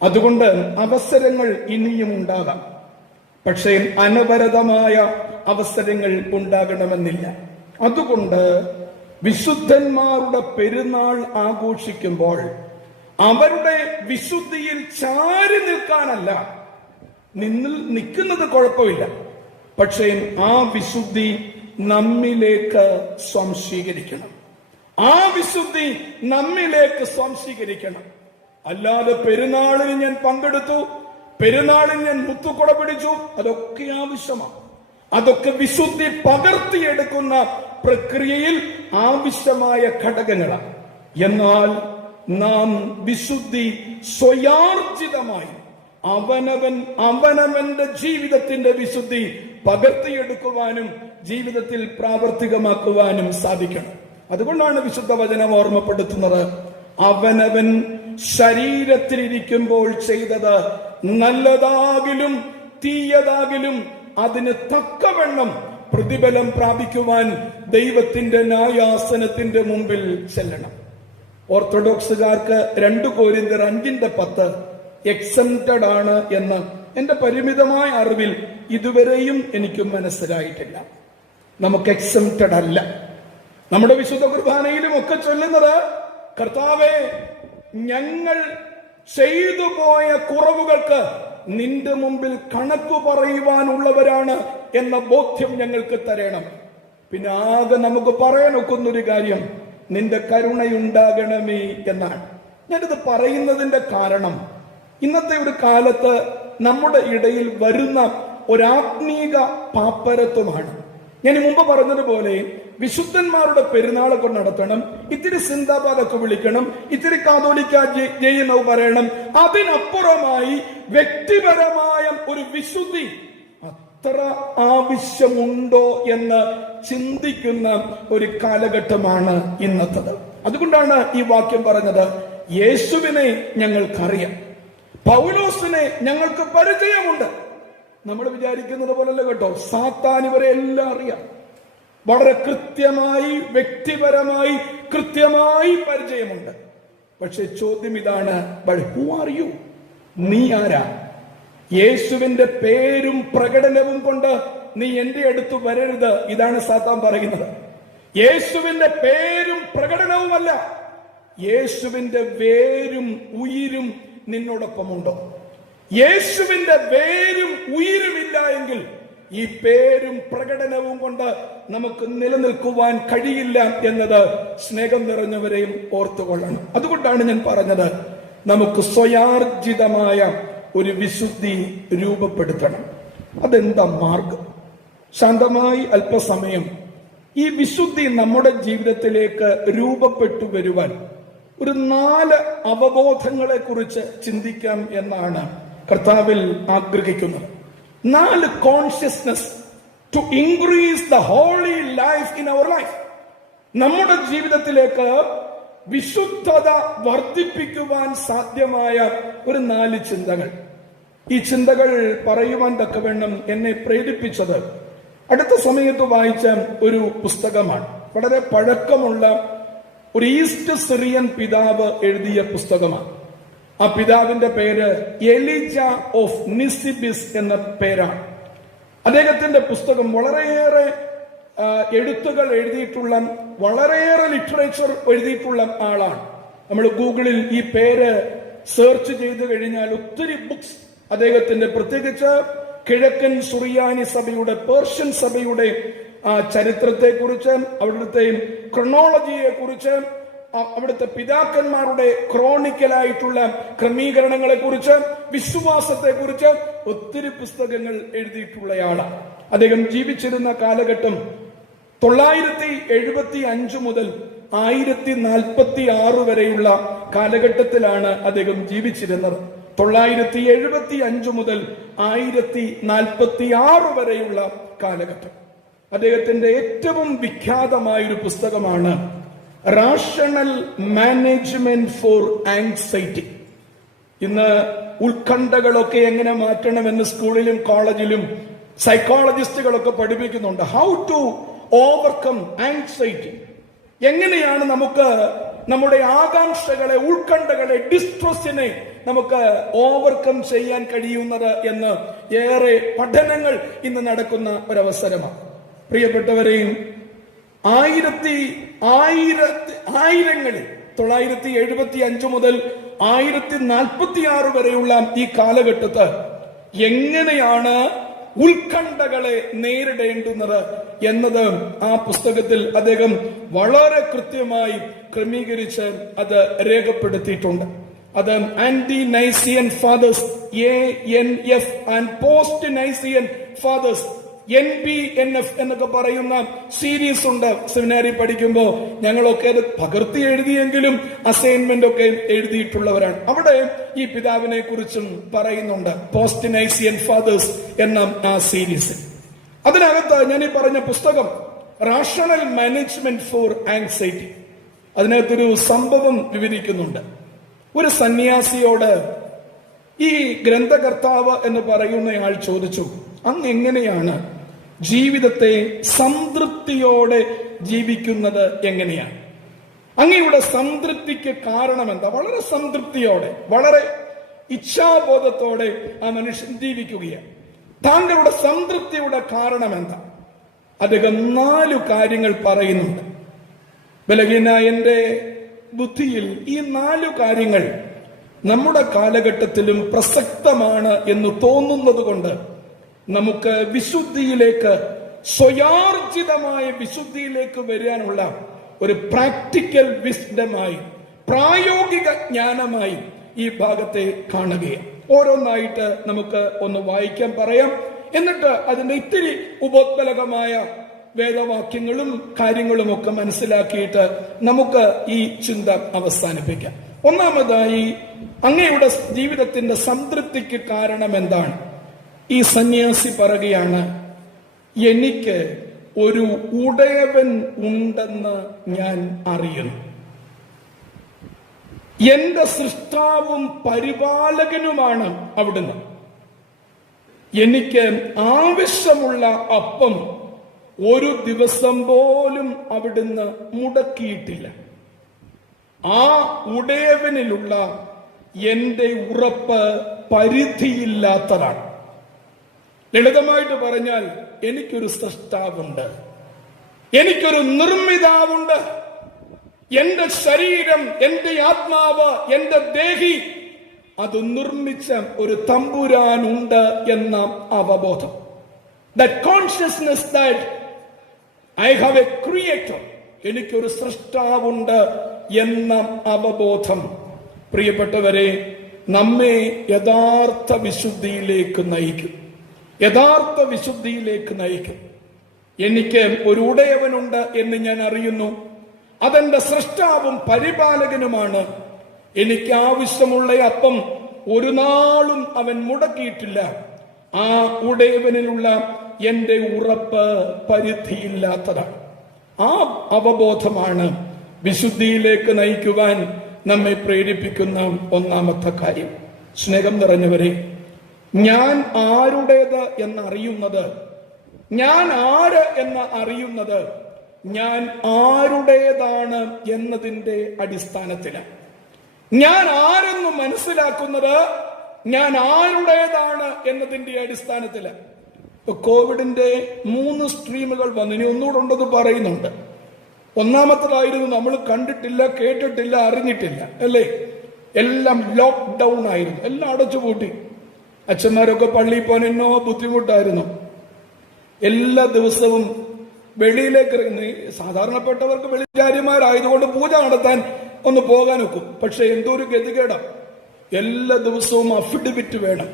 അതുകൊണ്ട് അവസരങ്ങൾ ഇനിയും ഉണ്ടാകാം, പക്ഷേ അനവരതമായ അവസരങ്ങൾ ഉണ്ടാകണമെന്നില്ല. അതുകൊണ്ട് വിശുദ്ധന്മാരുടെ പെരുന്നാൾ ആഘോഷിക്കുമ്പോൾ അവരുടെ വിശുദ്ധിയിൽ ചാരി നിൽക്കാനല്ല, നിൽക്കുന്നത് കുഴപ്പമില്ല, പക്ഷേ ആ വിശുദ്ധി നമ്മിലേക്ക് സ്വാംശീകരിക്കണം. ആ വിശുദ്ധി നമ്മിലേക്ക് സ്വാംശീകരിക്കണം. അല്ലാതെ പെരുന്നാളിന് ഞാൻ പങ്കെടുത്തു, പെരുന്നാളിൽ ഞാൻ മുത്തുകുട പിടിച്ചു, അതൊക്കെ ആവശ്യമാണ്. അതൊക്കെ വിശുദ്ധി പകർത്തിയെടുക്കുന്ന പ്രക്രിയയിൽ ആവശ്യമായ ഘടകങ്ങളാണ്. എന്നാൽ നാം വിശുദ്ധി സ്വയാർജിതമായി അവനവന്റെ ജീവിതത്തിന്റെ വിശുദ്ധി പകർത്തിയെടുക്കുവാനും ജീവിതത്തിൽ പ്രാവർത്തികമാക്കുവാനും സാധിക്കണം. അതുകൊണ്ടാണ് വിശുദ്ധ വചനം ഓർമ്മപ്പെടുത്തുന്നത്, അവനവൻ ശരീരത്തിലിരിക്കുമ്പോൾ ചെയ്തത് നല്ലതാകിലും തീയതാകിലും അതിന് തക്കവണ്ണം പ്രതിഫലം പ്രാപിക്കുവാൻ ദൈവത്തിന്റെ ന്യായാസനത്തിന്റെ മുമ്പിൽ ചെല്ലണം. ഓർത്തഡോക്സുകാർക്ക് 2 കൊരിന്ത്യർ 5:10 എക്സംപ്റ്റഡ് ആണ് എന്ന് എന്റെ പരിമിതമായ അറിവിൽ ഇതുവരെയും എനിക്ക് മനസ്സിലായിട്ടില്ല. നമുക്ക് എക്സംപ്റ്റഡ് അല്ല. നമ്മുടെ വിശുദ്ധ കുർബാനയിലും ഒക്കെ ചൊല്ലുന്നത്, കർത്താവേ, ഞങ്ങൾ ചെയ്തു പോയ കുറവുകൾക്ക് നിന്റെ മുമ്പിൽ കണക്കു പറയുവാനുള്ളവരാണ് എന്ന ബോധ്യം ഞങ്ങൾക്ക് തരണം. പിന്നെ ആകെ നമുക്ക് പറയാൻ ഒക്കുന്നൊരു കാര്യം, നിന്റെ കരുണയുണ്ടാകണമേ എന്നാണ്. ഞാനിത് പറയുന്നതിന്റെ കാരണം, ഇന്നത്തെ ഒരു കാലത്ത് നമ്മുടെ ഇടയിൽ വരുന്ന ഒരാത്മീക പാപ്പരത്വമാണ്. ഞാൻ മുമ്പ് പറഞ്ഞതുപോലെ വിശുദ്ധന്മാരുടെ പെരുന്നാളൊക്കെ നടത്തണം, ഇത്തിരി സിന്ദാബാദൊക്കെ വിളിക്കണം, ഇത്തിരി കാതോലിക്ക ജയിനവ് പറയണം. അതിനപ്പുറമായി വ്യക്തിപരമായ ഒരു വിശുദ്ധി അത്ര ആവശ്യമുണ്ടോ എന്ന് ചിന്തിക്കുന്ന ഒരു കാലഘട്ടമാണ് ഇന്നത്തത്. അതുകൊണ്ടാണ് ഈ വാക്യം പറഞ്ഞത്, യേശുവിനെ ഞങ്ങൾക്കറിയാം, പൗലോസിനെ ഞങ്ങൾക്ക് പരിചയമുണ്ട്. നമ്മൾ വിചാരിക്കുന്നത് പോലല്ല കേട്ടോ. സാത്താൻ ഇവരെ എല്ലാം അറിയാം, വളരെ കൃത്യമായി വ്യക്തിപരമായി കൃത്യമായി പരിചയമുണ്ട്. പക്ഷെ ചോദ്യം ഇതാണ്, ബട്ട് ഹു ആർ യു? നീ ആരാ? യേശുവിന്റെ പേരും പ്രകടനവും കൊണ്ട് നീ എന്റെ അടുത്ത് വരരുത്, ഇതാണ് സാത്താൻ പറയുന്നത്. യേശുവിന്റെ പേരും പ്രകടനവുമല്ല, യേശുവിന്റെ വേരും ഉയിരും നിന്നോടൊപ്പമുണ്ടോ? യേശുവിന്റെ വേരും ഉயிருമില്ല എങ്കിൽ ഈ പേരും പ്രകടനവും കൊണ്ട് നമുക്ക് നിലനിൽക്കുവാൻ കഴിയില്ല എന്നത് സ്നേഹം നിറഞ്ഞവരെയും ഓർത്തുകൊള്ളണം. അതുകൊണ്ടാണ് ഞാൻ പറഞ്ഞത്, നമുക്ക് സ്വയാർജിതമായ ഒരു വിശുദ്ധി രൂപപ്പെടുത്തണം. അതെന്താ മാർഗം? ശാന്തമായി അല്പസമയം ഈ വിശുദ്ധി നമ്മുടെ ജീവിതത്തിലേക്ക് രൂപപ്പെട്ടു വരുവാൻ ഒരു 4 അവബോധങ്ങളെ കുറിച്ച് ചിന്തിക്കാം എന്നാണ് കർത്താവിൽ ആഗ്രഹിക്കുന്നത്. 4 consciousness to increase the holy life in our life. നമ്മുടെ ജീവിതത്തിലേക്ക് വിശുദ്ധത വർദ്ധിപ്പിക്കുവാൻ സാധ്യമായ ഒരു 4 ചിന്തകൾ. ഈ ചിന്തകൾ പറയുവാൻ തക്കവണ്ണം എന്നെ പ്രേരിപ്പിച്ചത് അടുത്ത സമയത്ത് വായിച്ച ഒരു പുസ്തകമാണ്. വളരെ പഴക്കമുള്ള ഒരു ഈസ്റ്റ് സിറിയൻ പിതാവ് എഴുതിയ പുസ്തകമാണ്. ആ പിതാവിന്റെ പേര് എലിജ ഓഫ് നിസിബിസ് എന്ന പേരാണ്. അദ്ദേഹത്തിന്റെ പുസ്തകം വളരെയേറെ എഴുത്തുകൾ എഴുതിയിട്ടുള്ള, വളരെയേറെ ലിറ്ററേച്ചർ എഴുതിയിട്ടുള്ള ആളാണ്. നമ്മൾ ഗൂഗിളിൽ ഈ പേര് സെർച്ച് ചെയ്ത് കഴിഞ്ഞാൽ ഒത്തിരി ബുക്സ് അദ്ദേഹത്തിന്റെ, പ്രത്യേകിച്ച് കിഴക്കൻ സുറിയാനി സഭയുടെ, പേർഷ്യൻ സഭയുടെ ചരിത്രത്തെക്കുറിച്ച്, അവിടുത്തെ ക്രൊണോളജിയെ കുറിച്ച്, അവിടുത്തെ പിതാക്കന്മാരുടെ ക്രോണിക്കലായിട്ടുള്ള ക്രമീകരണങ്ങളെ കുറിച്ച്, വിശ്വാസത്തെ കുറിച്ച് ഒത്തിരി പുസ്തകങ്ങൾ എഴുതിയിട്ടുള്ളയാളാണ്. അദ്ദേഹം ജീവിച്ചിരുന്ന കാലഘട്ടം 975 മുതൽ 1046 വരെയുള്ള കാലഘട്ടത്തിലാണ് അദ്ദേഹം ജീവിച്ചിരുന്നത്. 975 മുതൽ 1046 വരെയുള്ള കാലഘട്ടം. അദ്ദേഹത്തിന്റെ ഏറ്റവും വിഖ്യാതമായൊരു പുസ്തകമാണ് റാഷണൽ മാനേജ്മെന്റ് ഫോർ ആങ്സൈറ്റി. ഇന്ന് ഉത്കണ്ഠകളൊക്കെ എങ്ങനെ മാറ്റണമെന്ന് സ്കൂളിലും കോളേജിലും സൈക്കോളജിസ്റ്റുകളൊക്കെ പഠിപ്പിക്കുന്നുണ്ട്. How to overcome anxiety. എങ്ങനെയാണ് നമുക്ക് നമ്മുടെ ആകാംക്ഷകളെ, ഉത്കണ്ഠകളെ, ഡിസ്ട്രസിനെ നമുക്ക് ഓവർകം ചെയ്യാൻ കഴിയുന്നത് എന്ന് ഏറെ പഠനങ്ങൾ ഇന്ന് നടക്കുന്ന ഒരവസരമാണ്. പ്രിയപ്പെട്ടവരെയും, ആയിരങ്ങളിൽ 975 മുതൽ 1046 വരെയുള്ള ഈ കാലഘട്ടത്ത് എങ്ങനെയാണ് ഉത്കണ്ഠകളെ നേരിടേണ്ടുന്നത് എന്നത് ആ പുസ്തകത്തിൽ അദ്ദേഹം വളരെ കൃത്യമായി ക്രമീകരിച്ച് അത് രേഖപ്പെടുത്തിയിട്ടുണ്ട്. അത് ante Nicene fathers ANF and post Nicene fathers NBNF എന്നൊക്കെ പറയുന്ന സീരീസ് ഉണ്ട്. സെമിനാരി പഠിക്കുമ്പോൾ ഞങ്ങളൊക്കെ അത് പകർത്തി എഴുതിയെങ്കിലും അസൈൻമെന്റ് ഒക്കെ എഴുതിയിട്ടുള്ളവരാണ്. അവിടെ ഈ പിതാവിനെ കുറിച്ചും പറയുന്നുണ്ട്, പോസ്റ്റ് നൈസിയൻ ഫാദേഴ്സ് എന്ന ആ സീരീസ്. അതിനകത്ത് ഞാൻ ഈ പറഞ്ഞ പുസ്തകം റാഷണൽ മാനേജ്മെന്റ് ഫോർ ആങ്സൈറ്റി, അതിനകത്തൊരു സംഭവം വിവരിക്കുന്നുണ്ട്. ഒരു സന്യാസിയോട് ഈ ഗ്രന്ഥകർത്താവ് എന്ന് പറയുന്നയാൾ ചോദിച്ചു, അങ്ങ് എങ്ങനെയാണ് ജീവിതത്തെ സംതൃപ്തിയോടെ ജീവിക്കുന്നത്? എങ്ങനെയാണ് അങ്ങയുടെ സംതൃപ്തിക്ക് കാരണം എന്താ? വളരെ സംതൃപ്തിയോടെ, വളരെ ഇച്ഛാബോധത്തോടെ ആ മനുഷ്യൻ ജീവിക്കുകയാണ്. താങ്കളുടെ സംതൃപ്തിയുടെ കാരണം എന്താ? അദ്ദേഹം 4 കാര്യങ്ങൾ പറയുന്നുണ്ട്. ബലഹീനായ എന്റെ ബുദ്ധിയിൽ ഈ 4 കാര്യങ്ങൾ നമ്മുടെ കാലഘട്ടത്തിലും പ്രസക്തമാണ് എന്ന് തോന്നുന്നത് കൊണ്ട് നമുക്ക് വിശുദ്ധിയിലേക്ക്, സ്വയാർജിതമായ വിശുദ്ധിയിലേക്ക് വരാനുള്ള ഒരു പ്രാക്ടിക്കൽ വിസ്ഡമായി, പ്രായോഗിക ജ്ഞാനമായി ഈ ഭാഗത്തെ കാണുകയാണ്. ഓരോന്നായിട്ട് നമുക്ക് ഒന്ന് വായിക്കാൻ പറയാം. എന്നിട്ട് അതിന്റെ ഇത്തിരി ഉപോത്ബലകമായ വേദവാക്യങ്ങളും കാര്യങ്ങളും ഒക്കെ മനസ്സിലാക്കിയിട്ട് നമുക്ക് ഈ ചിന്ത അവസാനിപ്പിക്കാം. ഒന്നാമതായി, അങ്ങയുടെ ജീവിതത്തിന്റെ സംതൃപ്തിക്ക് കാരണം എന്താണ്? ഈ സന്യാസി പറയുകയാണ്, എനിക്ക് ഒരു ഉടയവൻ ഉണ്ടെന്ന് ഞാൻ അറിയുന്നു. എന്റെ സൃഷ്ടാവും പരിപാലകനുമാണ് അവിടുന്ന്. എനിക്ക് ആവശ്യമുള്ള അപ്പം ഒരു ദിവസം പോലും അവിടുന്ന് മുടക്കിയിട്ടില്ല. ആ ഉടയവനിലുള്ള എന്റെ ഉറപ്പ് പരിധിയില്ലാത്തതാണ്. ലളിതമായിട്ട് പറഞ്ഞാൽ, എനിക്കൊരു സൃഷ്ടാവുണ്ട്, എനിക്കൊരു നിർമ്മിതാവുണ്ട്. എന്റെ ശരീരം, എന്റെ ആത്മാവ്, എന്റെ ദേഹി അത് നിർമ്മിച്ച ഒരു തമ്പുരാനുണ്ട് എന്ന അവബോധം. That consciousness that I have a creator, എനിക്കൊരു സൃഷ്ടാവുണ്ട് എന്ന അവബോധം, പ്രിയപ്പെട്ടവരെ, നമ്മെ യഥാർത്ഥ വിശുദ്ധിയിലേക്ക് നയിക്കും. യഥാർത്ഥ വിശുദ്ധിയിലേക്ക് നയിക്കും. എനിക്ക് ഒരു ഉടയവനുണ്ട് എന്ന് ഞാൻ അറിയുന്നു. അതെന്റെ സൃഷ്ടാവും പരിപാലകനുമാണ്. എനിക്ക് ആവശ്യമുള്ള അപ്പം ഒരു നാളും അവൻ മുടക്കിയിട്ടില്ല. ആ ഉടയവനിലുള്ള എന്റെ ഉറപ്പ് പരിധിയില്ലാത്തതാണ്. ആ അവബോധമാണ് വിശുദ്ധിയിലേക്ക് നയിക്കുവാൻ നമ്മെ പ്രേരിപ്പിക്കുന്ന ഒന്നാമത്തെ കാര്യം. സ്നേഹം നിറഞ്ഞവരെ, ഞാൻ ആരുടേത് എന്നറിയുന്നത്, ഞാൻ ആര് എന്ന് അറിയുന്നത് ഞാൻ ആരുടേതാണ് എന്നതിന്റെ അടിസ്ഥാനത്തിലാണ്. ഞാൻ ആരെന്ന് മനസ്സിലാക്കുന്നത് ഞാൻ ആരുടേതാണ് എന്നതിന്റെ അടിസ്ഥാനത്തിലാണ്. ഇപ്പൊ കോവിഡിന്റെ 3 സ്ട്രീമുകൾ വന്നു. ഇനി ഒന്നുകൂടെ ഉണ്ടെന്ന് പറയുന്നുണ്ട്. ഒന്നാമത്തേതായിരുന്നു നമ്മൾ കണ്ടിട്ടില്ല, കേട്ടിട്ടില്ല, അറിഞ്ഞിട്ടില്ല, അല്ലേ? എല്ലാം ലോക്ക്ഡൌൺ ആയിരുന്നു, എല്ലാം അടച്ചുപൂട്ടി. അച്ഛന്മാരൊക്കെ പള്ളിയിൽ പോകാൻ എന്നോ ബുദ്ധിമുട്ടായിരുന്നു. എല്ലാ ദിവസവും വെളിയിലേക്ക് സാധാരണപ്പെട്ടവർക്ക് വെളിക്കാര്യമാരായതുകൊണ്ട് പൂജ നടത്താൻ ഒന്ന് പോകാൻ ഒക്കും. പക്ഷെ എന്തോ ഒരു ഗതികേടാ. എല്ലാ ദിവസവും അഫിഡവിറ്റ് വേണം,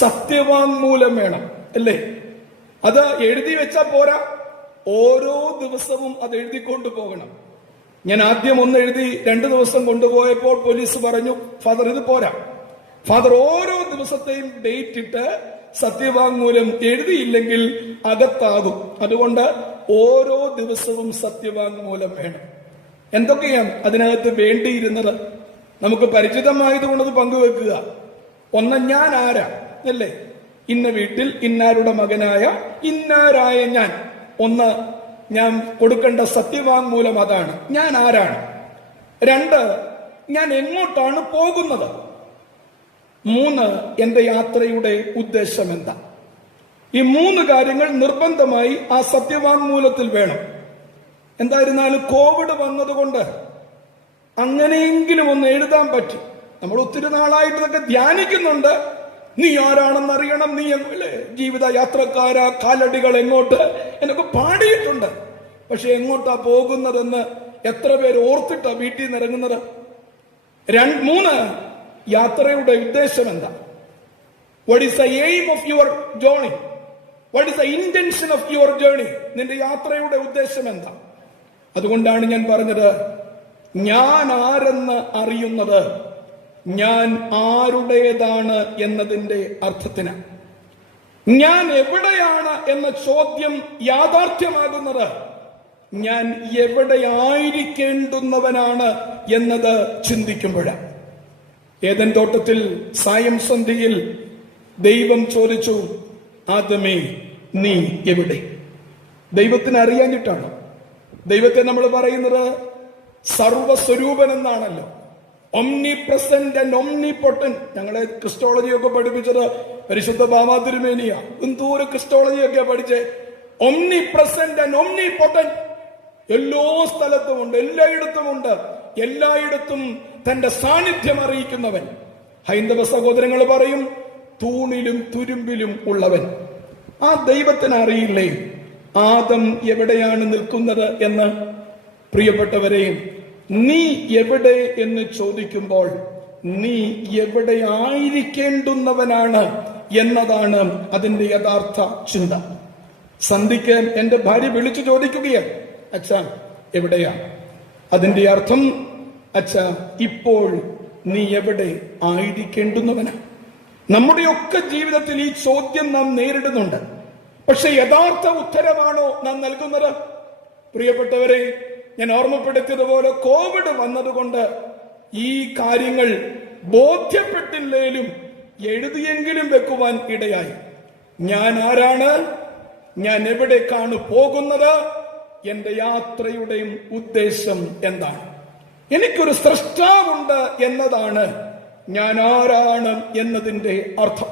സത്യവാങ്മൂലം വേണം, അല്ലേ? അത് എഴുതി വെച്ചാൽ പോരാ, ഓരോ ദിവസവും അത് എഴുതിക്കൊണ്ട് പോകണം. ഞാൻ ആദ്യം ഒന്ന് എഴുതി 2 ദിവസം കൊണ്ടുപോയപ്പോൾ പോലീസ് പറഞ്ഞു, ഫാദർ ഇത് പോരാ, ഫാദർ ഓരോ ദിവസത്തെയും ഡേറ്റ് ഇട്ട് സത്യവാങ്മൂലം എഴുതിയില്ലെങ്കിൽ അകത്താകും. അതുകൊണ്ട് ഓരോ ദിവസവും സത്യവാങ്മൂലം വേണം. എന്തൊക്കെയാണ് അതിനകത്ത് വേണ്ടിയിരുന്നത്? നമുക്ക് പരിചിതമായതുകൊണ്ടത് പങ്കുവെക്കുക. ഒന്ന്, ഞാൻ ആരാ അല്ലേ? ഇന്ന വീട്ടിൽ ഇന്നാരുടെ മകനായ ഇന്നാരായ ഞാൻ. ഒന്ന്, ഞാൻ കൊടുക്കേണ്ട സത്യവാങ്മൂലം അതാണ്, ഞാൻ ആരാണ്. രണ്ട്, ഞാൻ എങ്ങോട്ടാണ് പോകുന്നത്. മൂന്ന്, എന്റെ യാത്രയുടെ ഉദ്ദേശം എന്താ. ഈ മൂന്ന് കാര്യങ്ങൾ നിർബന്ധമായി ആ സത്യവാങ്മൂലത്തിൽ വേണം. എന്തായിരുന്നാലും കോവിഡ് വന്നതുകൊണ്ട് അങ്ങനെയെങ്കിലും ഒന്ന് എഴുതാൻ പറ്റി. നമ്മൾ ഒത്തിരി നാളായിട്ട് ഇതൊക്കെ ധ്യാനിക്കുന്നുണ്ട്. നീ ആരാണെന്ന് അറിയണം, നീ ജീവിത യാത്രക്കാരാ, കാലടികൾ എങ്ങോട്ട് എന്നൊക്കെ പാടിയിട്ടുണ്ട്. പക്ഷെ എങ്ങോട്ടാ പോകുന്നതെന്ന് എത്ര പേര് ഓർത്തിട്ടാ വീട്ടിൽ നിന്ന് ഇറങ്ങുന്നത്? മൂന്ന്, യാത്രയുടെ ഉദ്ദേശം എന്താ. What is the aim of your journey? What is the intention of your journey? നിന്റെ യാത്രയുടെ ഉദ്ദേശം എന്താ? അതുകൊണ്ടാണ് ഞാൻ പറഞ്ഞത്, ഞാൻ ആരെന്ന് അറിയുന്നത് ഞാൻ ആരുടേതാണ് എന്നതിന്റെ അർത്ഥത്തിന്. ഞാൻ എവിടെയാണ് എന്ന ചോദ്യം യാഥാർത്ഥ്യമാകുന്നത് ഞാൻ എവിടെയായിരിക്കേണ്ടുന്നവനാണ് എന്നത് ചിന്തിക്കുമ്പോഴാണ്. ഏദൻ തോട്ടത്തിൽ സായം സന്ധ്യയിൽ ദൈവം ചോദിച്ചു, ആദമേ നീ എവിടെ? ദൈവത്തിന് അറിയാഞ്ഞിട്ടാണ്. ദൈവത്തെ നമ്മൾ പറയുന്നത് സർവസ്വരൂപൻ എന്നാണല്ലോ. Omni present and omni potent. ഞങ്ങളെ ക്രിസ്റ്റോളജി ഒക്കെ പഠിപ്പിച്ചത് പരിശുദ്ധ ബാമാ തിരുമേനിയ. എന്തോരം ക്രിസ്റ്റോളജി ഒക്കെ പഠിച്ചേ. Omni present and omni potent. എല്ലാ സ്ഥലത്തുമുണ്ട്, എല്ലായിടത്തുമുണ്ട്, എല്ലായിടത്തും തന്റെ സാന്നിധ്യം അറിയിക്കുന്നവൻ. ഹൈന്ദവ സഹോദരങ്ങൾ പറയും തൂണിലും തുരുമ്പിലും ഉള്ളവൻ. ആ ദൈവത്തിന് അറിയില്ലേ ആദം എവിടെയാണ് നിൽക്കുന്നത് എന്ന്? പ്രിയപ്പെട്ടവരെയും, നീ എവിടെ എന്ന് ചോദിക്കുമ്പോൾ നീ എവിടെ ആയിരിക്കേണ്ടുന്നവനാണ് എന്നതാണ് അതിന്റെ യഥാർത്ഥ ചിന്ത. സന്ധിക്ക് എന്റെ ഭാര്യ വിളിച്ചു ചോദിക്കുകയാണ്, അച്ഛാ എവിടെയാ? അതിന്റെ അർത്ഥം, അച്ഛാ ഇപ്പോൾ നീ എവിടെ ആയിരിക്കേണ്ടുന്നവനാ? നമ്മുടെയൊക്കെ ജീവിതത്തിൽ ഈ ചോദ്യം നാം നേരിടുന്നുണ്ട്. പക്ഷെ യഥാർത്ഥ ഉത്തരമാണോ നാം നൽകുന്നത്? പ്രിയപ്പെട്ടവരെ, ഞാൻ ഓർമ്മപ്പെടുത്തിയതുപോലെ കോവിഡ് വന്നതുകൊണ്ട് ഈ കാര്യങ്ങൾ ബോധ്യപ്പെട്ടില്ലേലും എഴുതിയെങ്കിലും വെക്കുവാൻ ഇടയായി. ഞാൻ ആരാണ്? ഞാൻ എവിടേക്കാണ് പോകുന്നത്? എന്റെ യാത്രയുടെയും ഉദ്ദേശം എന്താണ്? എനിക്കൊരു സ്രഷ്ടാവുണ്ട് എന്നതാണ് ഞാൻ ആരാണ് എന്നതിന്റെ അർത്ഥം.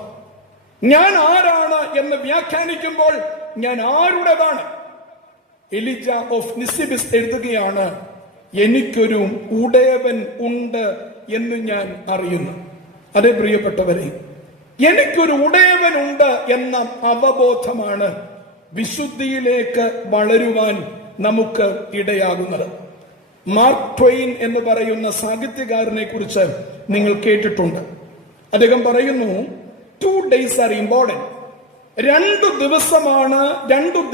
ഞാൻ ആരാണ് എന്ന് വ്യാഖ്യാനിക്കുമ്പോൾ ഞാൻ ആരുടേതാണ്? എലിജ ഓഫ് നിസിബിസ് എഴുതുകയാണ്, എനിക്കൊരു ഉടയവൻ ഉണ്ട് എന്ന് ഞാൻ അറിയുന്നു. അതേ പ്രിയപ്പെട്ടവരെ, എനിക്കൊരു ഉടയവനുണ്ട് എന്ന അവബോധമാണ് വിശുദ്ധിയിലേക്ക് വളരുവാൻ നമുക്ക് ഇടയാകുന്നത്. മാർക്ക് ട്വെയിൻ എന്ന് പറയുന്ന സാഹിത്യകാരനെ കുറിച്ച് നിങ്ങൾ കേട്ടിട്ടുണ്ട്. അദ്ദേഹം പറയുന്നു, 2 days are important. 2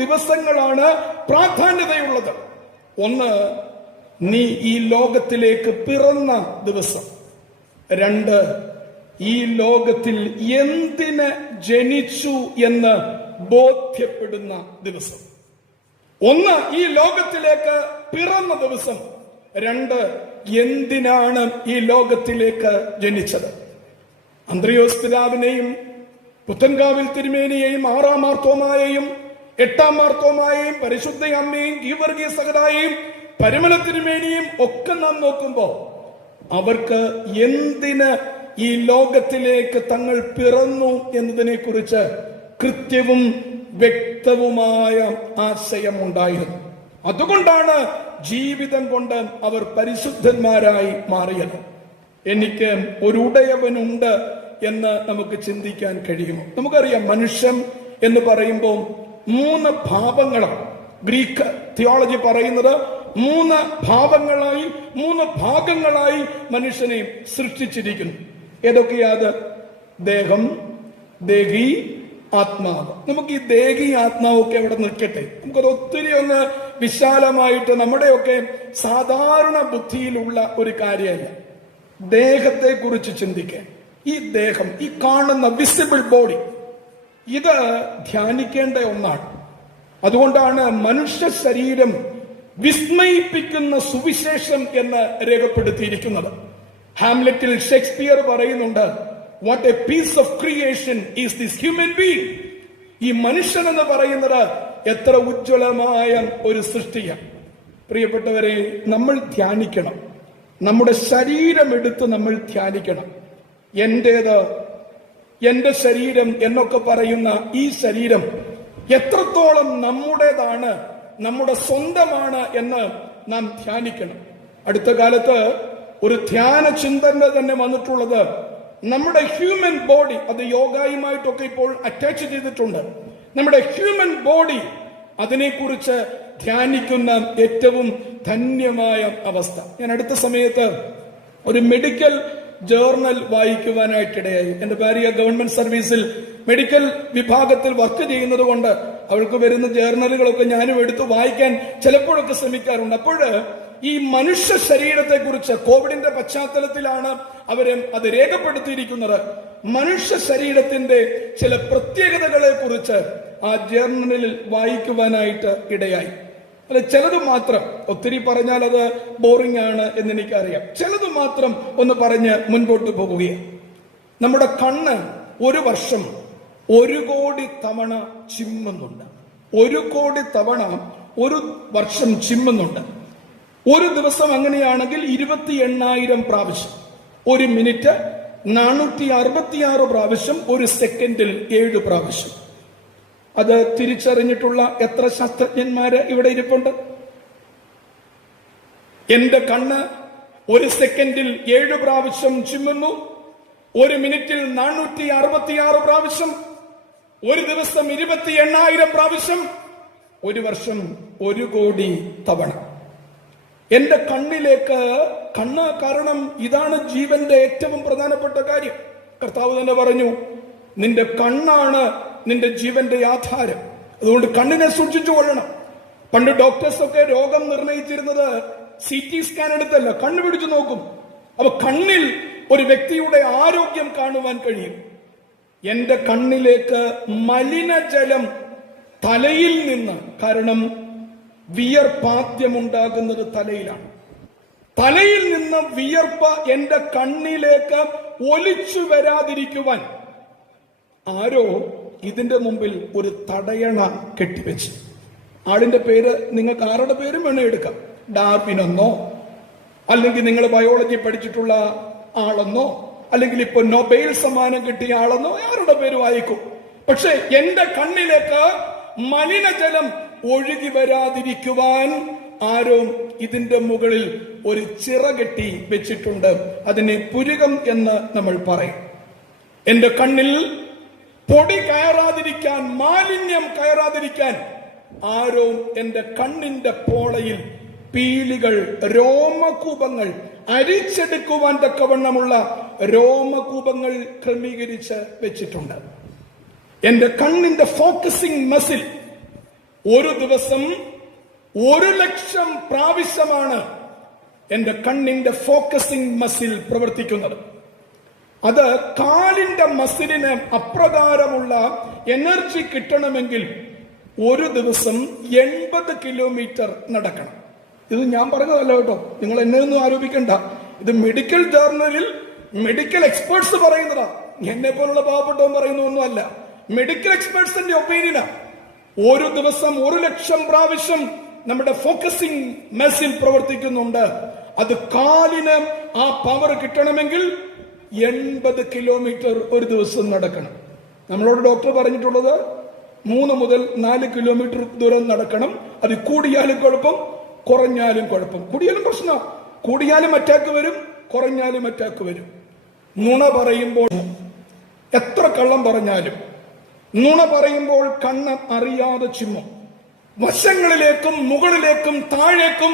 ദിവസങ്ങളാണ് പ്രാധാന്യതയുള്ളത്. ഒന്ന്, നീ ഈ ലോകത്തിലേക്ക് പിറന്ന ദിവസം. 2, ഈ ലോകത്തിൽ എന്തിന് ജനിച്ചു എന്ന് ബോധ്യപ്പെടുന്ന ദിവസം. 1, ഈ ലോകത്തിലേക്ക് പിറന്ന ദിവസം. 2, എന്തിനാണ് ഈ ലോകത്തിലേക്ക് ജനിച്ചത്. അന്ത്രയോസ് പിതാവിനെയും പുത്തൻകാവിൽ തിരുമേനിയെയും 6-ാം മാർത്തോമായെയും 8-ാം മാർത്തോമായെയും പരിശുദ്ധ അമ്മയും ഗീവർഗീസ് സഹദായെയും പരിമല തിരുമേനിയും ഒക്കെ നാം നോക്കുമ്പോ അവർക്ക് എന്തിന് ഈ ലോകത്തിലേക്ക് തങ്ങൾ പിറന്നു എന്നതിനെ കുറിച്ച് കൃത്യവും വ്യക്തവുമായ ആശയമുണ്ടായിരുന്നു. അതുകൊണ്ടാണ് ജീവിതം കൊണ്ട് അവർ പരിശുദ്ധന്മാരായി മാറിയത്. എനിക്ക് ഒരു ഉടയവനുണ്ട് എന്ന് നമുക്ക് ചിന്തിക്കാൻ കഴിയുമോ? നമുക്കറിയാം, മനുഷ്യൻ എന്ന് പറയുമ്പോൾ 3 ഭാവങ്ങളാണ്. ഗ്രീക്ക് തിയോളജി പറയുന്നത് 3 ഭാഗങ്ങളായി മനുഷ്യനെ സൃഷ്ടിച്ചിരിക്കുന്നു. ഏതൊക്കെയാ അത്? ദേഹം, ദേഹി, ആത്മാവ്. നമുക്ക് ഈ ദേഹി ആത്മാവൊക്കെ അവിടെ നിൽക്കട്ടെ. നമുക്കത് ഒത്തിരി ഒന്ന് വിശാലമായിട്ട് നമ്മുടെയൊക്കെ സാധാരണ ബുദ്ധിയിലുള്ള ഒരു കാര്യമല്ല. ദേഹത്തെ കുറിച്ച് ചിന്തിക്കാൻ. ഈ ദേഹം, ഈ കാണുന്ന വിസിബിൾ ബോഡി, ഇത് ധ്യാനിക്കേണ്ട ഒന്നാണ്. അതുകൊണ്ടാണ് മനുഷ്യ ശരീരം വിസ്മയിപ്പിക്കുന്ന സുവിശേഷം എന്ന് രേഖപ്പെടുത്തിയിരിക്കുന്നത്. ഹാംലെറ്റിൽ ഷേക്സ്പിയർ പറയുന്നുണ്ട്, what a piece of creation is this human being. ഈ മനുഷ്യൻ എന്ന് പറയുന്നത് എത്ര ഉജ്ജ്വലമായ ഒരു സൃഷ്ടിയാണ്. പ്രിയപ്പെട്ടവരെ, നമ്മൾ ധ്യാനിക്കണം, നമ്മുടെ ശരീരം എടുത്ത് നമ്മൾ ധ്യാനിക്കണം. എന്റേത്, എന്റെ ശരീരം എന്നൊക്കെ പറയുന്ന ഈ ശരീരം എത്രത്തോളം നമ്മുടേതാണ്, നമ്മുടെ സ്വന്തമാണ് എന്ന് നാം ധ്യാനിക്കണം. അടുത്ത കാലത്ത് ഒരു ധ്യാന ചിന്തന തന്നെ വന്നിട്ടുള്ളത്, നമ്മുടെ ഹ്യൂമൻ ബോഡി, അത് യോഗയുമായിട്ടൊക്കെ ഇപ്പോൾ അറ്റാച്ച് ചെയ്തിട്ടുണ്ട്. നമ്മുടെ ഹ്യൂമൻ ബോഡി, അതിനെക്കുറിച്ച് ധ്യാനിക്കുന്ന ഏറ്റവും ധന്യമായ അവസ്ഥ. ഞാൻ അടുത്ത സമയത്ത് ഒരു മെഡിക്കൽ ജേർണൽ വായിക്കുവാനായിട്ടിടയായി. എന്റെ ഭാര്യ ഗവൺമെന്റ് സർവീസിൽ മെഡിക്കൽ വിഭാഗത്തിൽ വർക്ക് ചെയ്യുന്നത് കൊണ്ട് അവൾക്ക് വരുന്ന ജേർണലുകളൊക്കെ ഞാനും എടുത്ത് വായിക്കാൻ ചിലപ്പോഴൊക്കെ ശ്രമിക്കാറുണ്ട്. അപ്പോൾ ഈ മനുഷ്യ ശരീരത്തെ കുറിച്ച്, കോവിഡിന്റെ പശ്ചാത്തലത്തിലാണ് അവര് അത് രേഖപ്പെടുത്തിയിരിക്കുന്നത്, മനുഷ്യ ശരീരത്തിന്റെ ചില പ്രത്യേകതകളെ കുറിച്ച് ആ ജേർണലിൽ വായിക്കുവാനായിട്ട് ഇടയായി. അല്ല, ചിലത് മാത്രം, ഒത്തിരി പറഞ്ഞാൽ അത് ബോറിംഗ് ആണ് എന്ന് എനിക്കറിയാം, ചിലത് മാത്രം ഒന്ന് പറഞ്ഞ് മുൻപോട്ട് പോകുകയാണ്. നമ്മുടെ കണ്ണ് ഒരു വർഷം 1 കോടി തവണ ചിമ്മുന്നുണ്ട്. 1 കോടി തവണ ഒരു വർഷം ചിമ്മുന്നുണ്ട്. ഒരു ദിവസം അങ്ങനെയാണെങ്കിൽ 28,000 പ്രാവശ്യം, 1 മിനിറ്റ് 466 പ്രാവശ്യം, 1 സെക്കൻഡിൽ 7 പ്രാവശ്യം. അത് തിരിച്ചറിഞ്ഞിട്ടുള്ള എത്ര ശാസ്ത്രജ്ഞന്മാര് ഇവിടെ ഇരിപ്പുണ്ട്? എന്റെ കണ്ണ് 1 സെക്കൻഡിൽ 7 പ്രാവശ്യം ചിമ്മുന്നു, 1 മിനിറ്റിൽ 466 പ്രാവശ്യം, 1 ദിവസം 28,000 പ്രാവശ്യം, 1 വർഷം 1 കോടി തവണ. എന്റെ കണ്ണിലേക്ക്, കണ്ണ് കാരണം ഇതാണ് ജീവന്റെ ഏറ്റവും പ്രധാനപ്പെട്ട കാര്യം. കർത്താവ് തന്നെ പറഞ്ഞു, നിന്റെ കണ്ണാണ് നിന്റെ ജീവന്റെ ആധാരം. അതുകൊണ്ട് കണ്ണിനെ സൂക്ഷിച്ചു കൊള്ളണം. പണ്ട് ഡോക്ടേഴ്സ് ഒക്കെ രോഗം നിർണയിച്ചിരുന്നത് CT സ്കാൻ എടുത്തല്ല, കണ്ണ് പിടിച്ചു നോക്കും. അപ്പൊ കണ്ണിൽ ഒരു വ്യക്തിയുടെ ആരോഗ്യം കാണുവാൻ കഴിയും. എന്റെ കണ്ണിലേക്ക് മലിനജലം തലയിൽ നിന്ന്, കാരണം വിയർപ്പാദ്യമുണ്ടാകുന്നത് തലയിലാണ്, തലയിൽ നിന്ന് വിയർപ്പ് എന്റെ കണ്ണിലേക്ക് ഒലിച്ചു വരാതിരിക്കുവാൻ ആരോ ഇതിന്റെ മുമ്പിൽ ഒരു തടയണ കെട്ടിവെച്ച്. ആളിന്റെ പേര് നിങ്ങൾക്ക് ആരുടെ പേരും വേണേ എടുക്കാം, ഡാർവിനെന്നോ, അല്ലെങ്കിൽ നിങ്ങൾ ബയോളജി പഠിച്ചിട്ടുള്ള ആളെന്നോ, അല്ലെങ്കിൽ ഇപ്പൊ നൊബേൽ സമ്മാനം കിട്ടിയ ആളെന്നോ, ആരുടെ പേര് വായിക്കും. പക്ഷെ എന്റെ കണ്ണിലേക്ക് മലിനജലം ഒഴുകി വരാതിരിക്കുവാൻ ആരോ ഇതിന്റെ മുകളിൽ ഒരു ചിറകെട്ടി വെച്ചിട്ടുണ്ട്. അതിനെ പുരുകം എന്ന് നമ്മൾ പറയും. എന്റെ കണ്ണിൽ പൊടി കയറാതിരിക്കാൻ, മാലിന്യം കയറാതിരിക്കാൻ ആരോ എന്റെ കണ്ണിന്റെ പോളയിൽ പീലികൾ, രോമകൂപങ്ങൾ, അരിച്ചെടുക്കുവാൻ തക്കവണ്ണമുള്ള രോമകൂപങ്ങൾ ക്രമീകരിച്ച് വെച്ചിട്ടുണ്ട്. എന്റെ കണ്ണിന്റെ ഫോക്കസിംഗ് മസിൽ ഒരു ദിവസം 1,00,000 പ്രാവശ്യമാണ് എന്റെ കണ്ണിന്റെ ഫോക്കസിംഗ് മസിൽ പ്രവർത്തിക്കുന്നത്. അത് കാലിന്റെ മസിലിന് അപ്രകാരമുള്ള എനർജി കിട്ടണമെങ്കിൽ ഒരു ദിവസം 80 കിലോമീറ്റർ നടക്കണം. ഇത് ഞാൻ പറഞ്ഞതല്ല കേട്ടോ, നിങ്ങൾ എന്നെ ഒന്നും ആരോപിക്കണ്ട. ഇത് മെഡിക്കൽ ജേർണലിൽ മെഡിക്കൽ എക്സ്പേർട്സ് പറയുന്നതാ, എന്നെ പോലുള്ള പാവപ്പെട്ടവൻ പറയുന്നൊന്നുമല്ല. മെഡിക്കൽ എക്സ്പേർട്സിന്റെ ഒപ്പീനിയനാ. ഒരു ദിവസം 1,00,000 പ്രാവശ്യം നമ്മുടെ ഫോക്കസിംഗ് മസിൽ പ്രവർത്തിക്കുന്നുണ്ട്. അത് കാലിന് ആ പവർ കിട്ടണമെങ്കിൽ 80 കിലോമീറ്റർ ഒരു ദിവസം നടക്കണം. നമ്മളോട് ഡോക്ടർ പറഞ്ഞിട്ടുള്ളത് 3 മുതൽ 4 കിലോമീറ്റർ ദൂരം നടക്കണം. അത് കൂടിയാലും കുഴപ്പം, കുറഞ്ഞാലും കുഴപ്പം. കൂടിയാലും പ്രശ്നം, കൂടിയാലും അറ്റാക്ക് വരും, കുറഞ്ഞാലും അറ്റാക്ക് വരും. നുണ പറയുമ്പോൾ, എത്ര കള്ളം പറഞ്ഞാലും നുണ പറയുമ്പോൾ കണ്ണ് അറിയാതെ ചിമ്മും. വശങ്ങളിലേക്കും മുകളിലേക്കും താഴേക്കും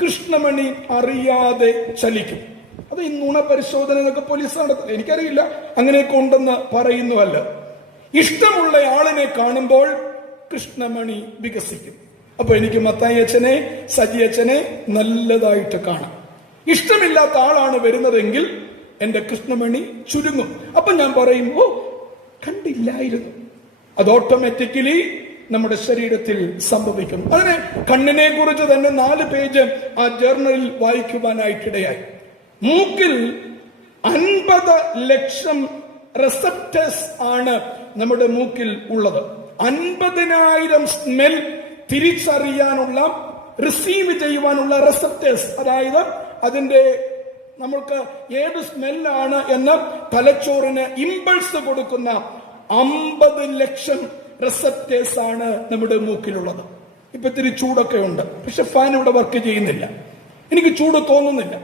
കൃഷ്ണമണി അറിയാതെ ചലിക്കും. അത് ഈ നുണ പരിശോധന എന്നൊക്കെ പോലീസ് നടത്തും, എനിക്കറിയില്ല, അങ്ങനെയൊക്കെ ഉണ്ടെന്ന് പറയുന്നുവല്ല. ഇഷ്ടമുള്ള ആളിനെ കാണുമ്പോൾ കൃഷ്ണമണി വികസിക്കും. അപ്പൊ എനിക്ക് മത്തായി അച്ഛനെ, സജി അച്ഛനെ നല്ലതായിട്ട് കാണാം. ഇഷ്ടമില്ലാത്ത ആളാണ് വരുന്നതെങ്കിൽ എന്റെ കൃഷ്ണമണി ചുരുങ്ങും. അപ്പൊ ഞാൻ പറയും, ഓ കണ്ടില്ലായിരുന്നു. അത് ഓട്ടോമാറ്റിക്കലി നമ്മുടെ ശരീരത്തിൽ സംഭവിക്കും. അതിന് കണ്ണിനെ കുറിച്ച് തന്നെ 4 പേജ് ആ ജേർണലിൽ വായിക്കുവാനായിട്ടിടയായി. മൂക്കിൽ 50 ലക്ഷം റിസപ്റ്റേഴ്സ് ആണ് നമ്മുടെ മൂക്കിൽ ഉള്ളത്. 50,000 സ്മെൽ തിരിച്ചറിയാനുള്ള, റിസീവ് ചെയ്യുവാനുള്ള റിസപ്റ്റേഴ്സ്, അതായത് അതിന്റെ നമ്മൾക്ക് ഏത് സ്മെല്ലാണ് എന്ന് തലച്ചോറിന് ഇമ്പൾസ് കൊടുക്കുന്ന 50 ലക്ഷം റിസപ്റ്റേഴ്സ് ആണ് നമ്മുടെ മൂക്കിലുള്ളത്. ഇപ്പൊ ഇത്തിരി ചൂടൊക്കെ ഉണ്ട്, പക്ഷെ ഫാൻ ഇവിടെ വർക്ക് ചെയ്യുന്നില്ല. എനിക്ക് ചൂട് തോന്നുന്നില്ല.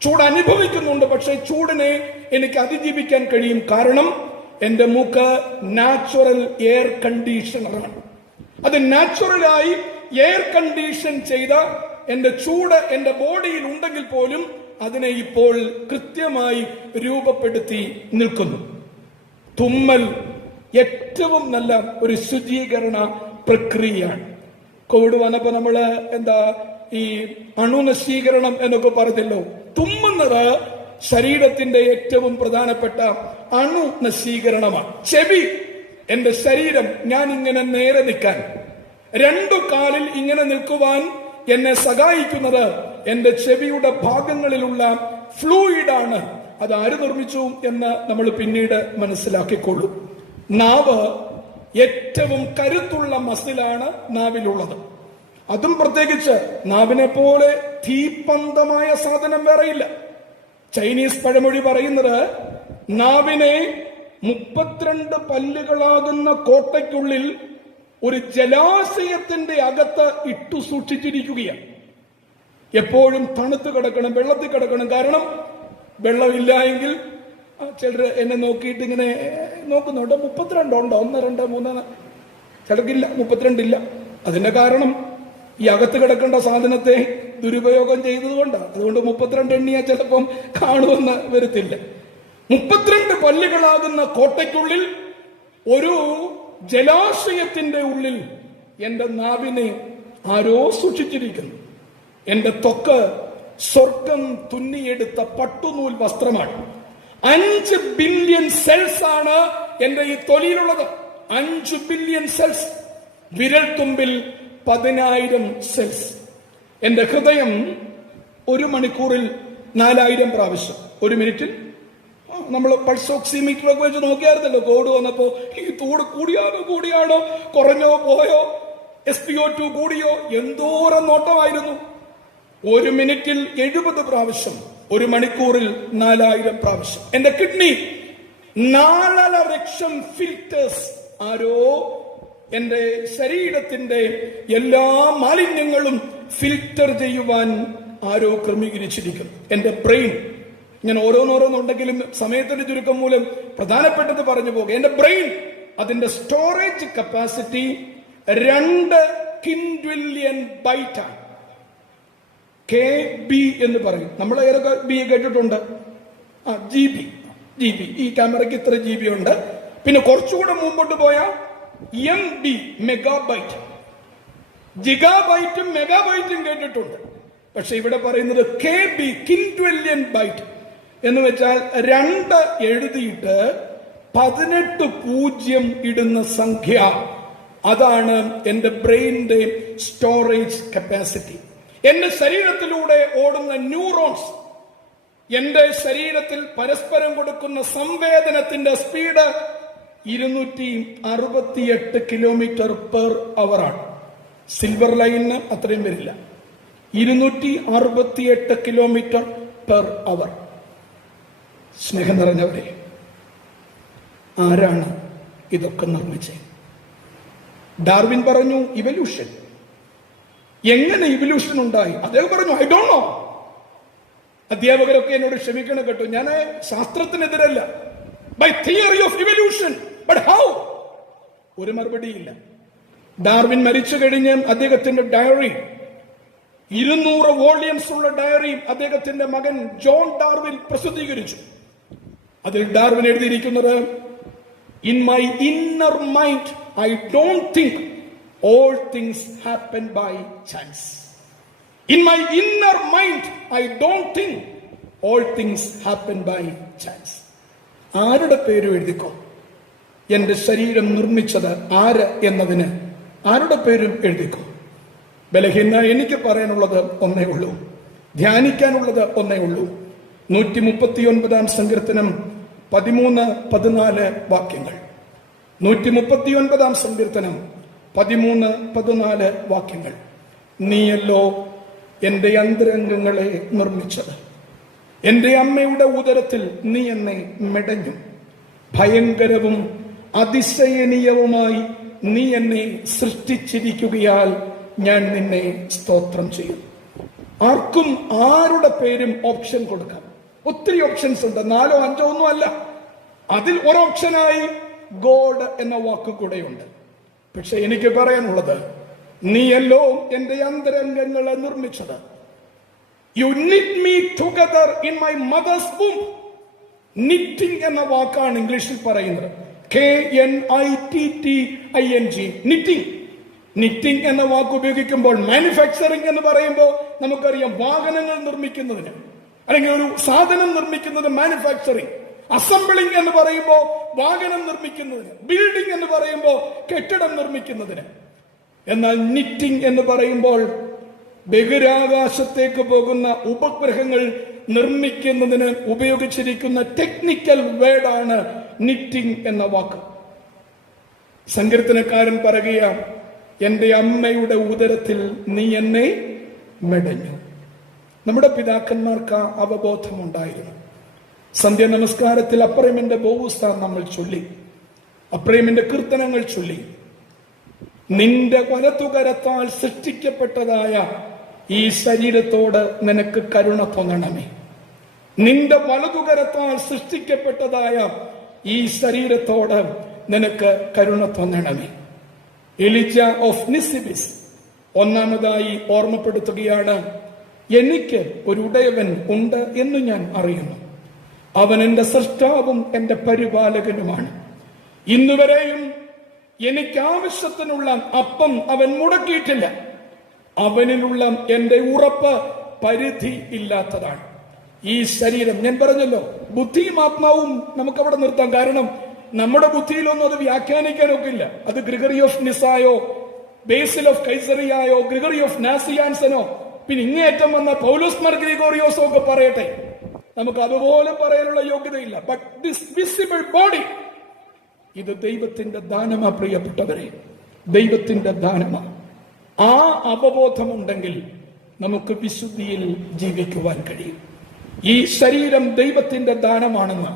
ചൂട് അനുഭവിക്കുന്നുണ്ട്, പക്ഷെ ചൂടിനെ എനിക്ക് അതിജീവിക്കാൻ കഴിയും. കാരണം എന്റെ മൂക്ക് നാച്ചുറൽ എയർ കണ്ടീഷണറാണ്. അത് നാച്ചുറലായി എയർ കണ്ടീഷൻ ചെയ്ത എന്റെ ചൂട് എന്റെ ബോഡിയിൽ ഉണ്ടെങ്കിൽ പോലും അതിനെ ഇപ്പോൾ കൃത്യമായി രൂപപ്പെടുത്തി നിൽക്കുന്നു. തുമ്മൽ ഏറ്റവും നല്ല ഒരു ശുചീകരണ പ്രക്രിയയാണ്. കോവിഡ് വന്നപ്പോ നമ്മള് ഈ അണുനശീകരണം എന്നൊക്കെ പറഞ്ഞല്ലോ. തുമ്മുന്നത് ശരീരത്തിന്റെ ഏറ്റവും പ്രധാനപ്പെട്ട അണുനശീകരണമാണ്. ചെവി, എന്റെ ശരീരം, ഞാൻ ഇങ്ങനെ നേരെ നിൽക്കാൻ, 2 കാലിൽ ഇങ്ങനെ നിൽക്കുവാൻ എന്നെ സഹായിക്കുന്നത് എന്റെ ചെവിയുടെ ഭാഗങ്ങളിലുള്ള ഫ്ലൂയിഡാണ്. അത് ആര് നിർമ്മിച്ചു എന്ന് നമ്മൾ പിന്നീട് മനസ്സിലാക്കിക്കൊള്ളൂ. നാവ് ഏറ്റവും കരുത്തുള്ള മസിലാണ് നാവിലുള്ളത്. അതും പ്രത്യേകിച്ച് നാവിനെ പോലെ തീപ്പന്തമായ സാധനം വേറെയില്ല. ചൈനീസ് പഴമൊഴി പറയുന്നത് നാവിനെ 32 പല്ലുകളാകുന്ന കോട്ടയ്ക്കുള്ളിൽ ഒരു ജലാശയത്തിന്റെ അകത്ത് ഇട്ടു സൂക്ഷിച്ചിരിക്കുകയാണ്. എപ്പോഴും തണുത്ത് കിടക്കണം, വെള്ളത്തിൽ കിടക്കണം. കാരണം വെള്ളമില്ല എങ്കിൽ ചിലർ എന്നെ നോക്കിയിട്ട് ഇങ്ങനെ നോക്കുന്നുണ്ട്, 32 ഉണ്ടോ, 1, 2, 3, ചിലർക്കില്ല, 32 ഇല്ല. അതിന്റെ കാരണം ഈ അകത്ത് കിടക്കേണ്ട സാധനത്തെ ദുരുപയോഗം ചെയ്തതുകൊണ്ടാണ്. അതുകൊണ്ട് 32 എണ്ണിയ ചിലപ്പം കാണുമെന്ന് വരത്തില്ല. 32 പല്ലുകളാകുന്ന കോട്ടയ്ക്കുള്ളിൽ ഒരു ജലാശയത്തിന്റെ ഉള്ളിൽ എന്റെ നാവിനെ ആരോ സൂക്ഷിച്ചിരിക്കുന്നു. എന്റെ ത്വക്ക് സ്വർഗം തുന്നിയെടുത്ത പട്ടുനൂൽ വസ്ത്രമാണ്. 5 ബില്യൺ സെൽസ് ആണ് എന്റെ ഈ തൊലിയിലുള്ളത്. 5 ബില്യൺ സെൽസ്. വിരൽത്തുമ്പിൽ 10,000 സെൽസ്. എന്റെ ഹൃദയം 1 മണിക്കൂറിൽ 4,000 പ്രാവശ്യം. 1 മിനിറ്റിൽ നമ്മൾ പൾസ് ഓക്സിമീറ്റർ ഒക്കെ വെച്ച് നോക്കിയായിരുന്നല്ലോ കോവിഡ് വന്നപ്പോ. ഈ തൂട് കൂടിയാണോ കുറഞ്ഞോ പോയോ, SpO2 കൂടിയോ, എന്തോരം നോട്ടമായിരുന്നു. 1 മിനിറ്റിൽ 70 പ്രാവശ്യം, 1 മണിക്കൂറിൽ 4,000 പ്രാവശ്യം. എന്റെ കിഡ്നി 4.5 ലക്ഷം ഫിൽറ്റേഴ്സ് ആരോ എന്റെ ശരീരത്തിന്റെ എല്ലാ മാലിന്യങ്ങളും ഫിൽറ്റർ ചെയ്യുവാൻ ആരോ ക്രമീകരിച്ചിരിക്കുന്നു. എന്റെ ബ്രെയിൻ, ഞാൻ ഓരോന്നോരോന്നുണ്ടെങ്കിലും സമയത്തിന്റെ ചുരുക്കം മൂലം പ്രധാനപ്പെട്ടത് പറഞ്ഞു പോകുക. എന്റെ ബ്രെയിൻ, അതിന്റെ സ്റ്റോറേജ് കപ്പാസിറ്റി 2 ക്വിന്റില്യൺ ബൈറ്റാണ്. KB എന്ന് പറയും. നമ്മൾ ഏതൊക്കെ ബി കേട്ടിട്ടുണ്ട്? GB. ഈ ക്യാമറയ്ക്ക് ഇത്ര GB ഉണ്ട്. പിന്നെ കുറച്ചുകൂടെ മുമ്പോട്ട് പോയാൽ MB, മെഗാബൈറ്റ്. ജിഗാബൈറ്റും മെഗാബൈറ്റും കേട്ടിട്ടുണ്ട്. പക്ഷെ ഇവിടെ പറയുന്നത് KB, ക്വിന്റില്യൺ ബൈറ്റ് എന്ന് വെച്ചാൽ 2 എഴുതിയിട്ട് 18 പൂജ്യം ഇടുന്ന സംഖ്യ. അതാണ് എന്റെ ബ്രെയിനിന്റെ സ്റ്റോറേജ് കപ്പാസിറ്റി. എന്റെ ശരീരത്തിലൂടെ ഓടുന്ന ന്യൂറോൺസ്, എന്റെ ശരീരത്തിൽ പരസ്പരം കൊടുക്കുന്ന സംവേദനത്തിന്റെ സ്പീഡ് 268 കിലോമീറ്റർ പെർ അവർ ആണ്. സിൽവർ ലൈനിന് അത്രയും വരില്ല. 268 കിലോമീറ്റർ പെർ അവർ. സ്നേഹം നിറഞ്ഞവരെ, ആരാണ് ഇതൊക്കെ നിർമ്മിച്ചത്? ഡാർവിൻ പറഞ്ഞു ഇവല്യൂഷൻ. എങ്ങനെ ഇവല്യൂഷൻ ഉണ്ടായി? അദ്ദേഹം പറഞ്ഞു ഐ ഡോണ്ട് നോ. അധ്യാപകരൊക്കെ എന്നോട് ക്ഷമിക്കണം കേട്ടോ, ഞാൻ ശാസ്ത്രത്തിനെതിരല്ല. By theory of evolution, but how? ഒരു മറുപടിയില്ല. ഡാർവിൻ മരിച്ചു കഴിഞ്ഞ് അദ്ദേഹത്തിന്റെ ഡയറി, 200 വോള്യൂംസ് ഉള്ള ഡയറി അദ്ദേഹത്തിന്റെ മകൻ ജോൺ ഡാർവിൻ പ്രസിദ്ധീകരിച്ചു. അതിൽ ഡാർവിൻ എഴുതിയിരിക്കുന്നത്, in my inner mind I don't think all things happen by chance. In my inner mind I don't think all things happen by chance. ആരുടെ പേരും എഴുതിക്കോ. എന്റെ ശരീരം നിർമ്മിച്ചത് ആര് എന്നതിന് ആരുടെ പേരും എഴുതിക്കോ. ബലഹീന എനിക്ക് പറയാനുള്ളത് ഒന്നേ ഉള്ളൂ, ധ്യാനിക്കാനുള്ളത് ഒന്നേ ഉള്ളൂ. 139 സങ്കീർത്തനം 13-14 വാക്യങ്ങൾ. 139 സങ്കീർത്തനം 13-14 വാക്യങ്ങൾ. നീയല്ലോ എന്റെ അന്തരംഗങ്ങളെ നിർമ്മിച്ചത്, എന്റെ അമ്മയുടെ ഉദരത്തിൽ നീ എന്നെ മെടഞ്ഞു. ഭയങ്കരവും അതിശയനീയവുമായി നീ എന്നെ സൃഷ്ടിച്ചിരിക്കുകയാൽ ഞാൻ നിന്നെ സ്തോത്രം ചെയ്യും. ആർക്കും ആരുടെ പേരും ഓപ്ഷൻ കൊടുക്കാം. ഒത്തിരി ഓപ്ഷൻസ് ഉണ്ട്, 4 5 ഒന്നും അല്ല. അതിൽ ഒരു ഓപ്ഷനായി ഗോഡ് എന്ന വാക്ക് കൂടെയുണ്ട്. പക്ഷെ എനിക്ക് പറയാനുള്ളത്, നീയല്ലോ എന്റെ അന്തരംഗങ്ങളെ നിർമ്മിച്ചത്. You knit me together in my mother's womb. Knitting എന്ന വാക്കാണ് ഇംഗ്ലീഷിൽ പറയുന്നത്. KNITTING, knitting. നിറ്റിംഗ് എന്ന വാക്ക് ഉപയോഗിക്കുമ്പോൾ മാനുഫാക്ചറിംഗ് എന്ന് പറയുമ്പോൾ നമുക്കറിയാം വാഹനങ്ങൾ നിർമ്മിക്കുന്നതിന് അല്ലെങ്കിൽ ഒരു സാധനം നിർമ്മിക്കുന്നത് മാനുഫാക്ചറിംഗ്. അസംബിളിംഗ് എന്ന് പറയുമ്പോൾ വാഹനം നിർമ്മിക്കുന്നതിന്, ബിൽഡിംഗ് എന്ന് പറയുമ്പോൾ കെട്ടിടം നിർമ്മിക്കുന്നതിന്. എന്നാൽ നിറ്റിംഗ് എന്ന് പറയുമ്പോൾ ബഹിരാകാശത്തേക്ക് പോകുന്ന ഉപഗ്രഹങ്ങൾ നിർമ്മിക്കുന്നതിന് ഉപയോഗിച്ചിരിക്കുന്ന ടെക്നിക്കൽ വേർഡാണ് നിറ്റിംഗ് എന്ന വാക്ക്. സങ്കീർത്തനക്കാരൻ പറയുകയാണ്, എന്റെ അമ്മയുടെ ഉദരത്തിൽ നീ എന്നെ മെടഞ്ഞു. നമ്മുടെ പിതാക്കന്മാർക്ക് ആ അവബോധമുണ്ടായിരുന്നു. സന്ധ്യ നമസ്കാരത്തിൽ അപ്രേമിന്റെ ബോവുസ്ഥാൻ നമ്മൾ ചൊല്ലി, അപ്രേമിന്റെ കീർത്തനങ്ങൾ ചൊല്ലി. നിന്റെ വലതുകരത്താൽ സൃഷ്ടിക്കപ്പെട്ടതായ ഈ ശരീരത്തോട് നിനക്ക് കരുണ തോന്നണമേ. നിന്റെ വലതുകരത്താൽ സൃഷ്ടിക്കപ്പെട്ടതായ ഈ ശരീരത്തോട് നിനക്ക് കരുണ തോന്നണമേ. എലിജ ഓഫ് നിസിബിസ് ഒന്നാമതായി ഓർമ്മപ്പെടുത്തുകയാണ്, എനിക്ക് ഒരു ഉടയവൻ ഉണ്ട് എന്ന് ഞാൻ അറിയുന്നു. അവൻ എന്റെ സൃഷ്ടാവും എന്റെ പരിപാലകനുമാണ്. ഇന്നുവരെയും എനിക്ക് ആവശ്യത്തിനുള്ള അപ്പം അവൻ മുടക്കിയിട്ടില്ല. അവനിലുള്ള എന്റെ ഉറപ്പ് പരിധി ഇല്ലാത്തതാണ്. ഈ ശരീരം, ഞാൻ പറഞ്ഞല്ലോ, ബുദ്ധിയും ആത്മാവും നമുക്ക് അവിടെ നിർത്താം. കാരണം നമ്മുടെ ബുദ്ധിയിലൊന്നും അത് വ്യാഖ്യാനിക്കാനൊക്കെ ഇല്ല. അത് ഗ്രിഗറി ഓഫ് നിസായോ, ബേസിൽ ഓഫ് കൈസറിയായോ, ഗ്രിഗറി ഓഫ് നാസിയാൻസനോ, പിന്നെ ഇങ്ങേറ്റം വന്ന പൗലോസ് മാർ ഗ്രിഗോറിയോസോ ഒക്കെ പറയട്ടെ, നമുക്ക് അതുപോലെ പറയാനുള്ള യോഗ്യതയില്ല. ബട്ട് ദിസ് വിസിബിൾ ബോഡി, ഇത് ദൈവത്തിന്റെ ദാനമാ പ്രിയപ്പെട്ടവരെ, ദൈവത്തിന്റെ ദാനമാ. ആ അവബോധമുണ്ടെങ്കിൽ നമുക്ക് വിശുദ്ധിയിൽ ജീവിക്കുവാൻ കഴിയും. ഈ ശരീരം ദൈവത്തിന്റെ ദാനമാണെന്ന്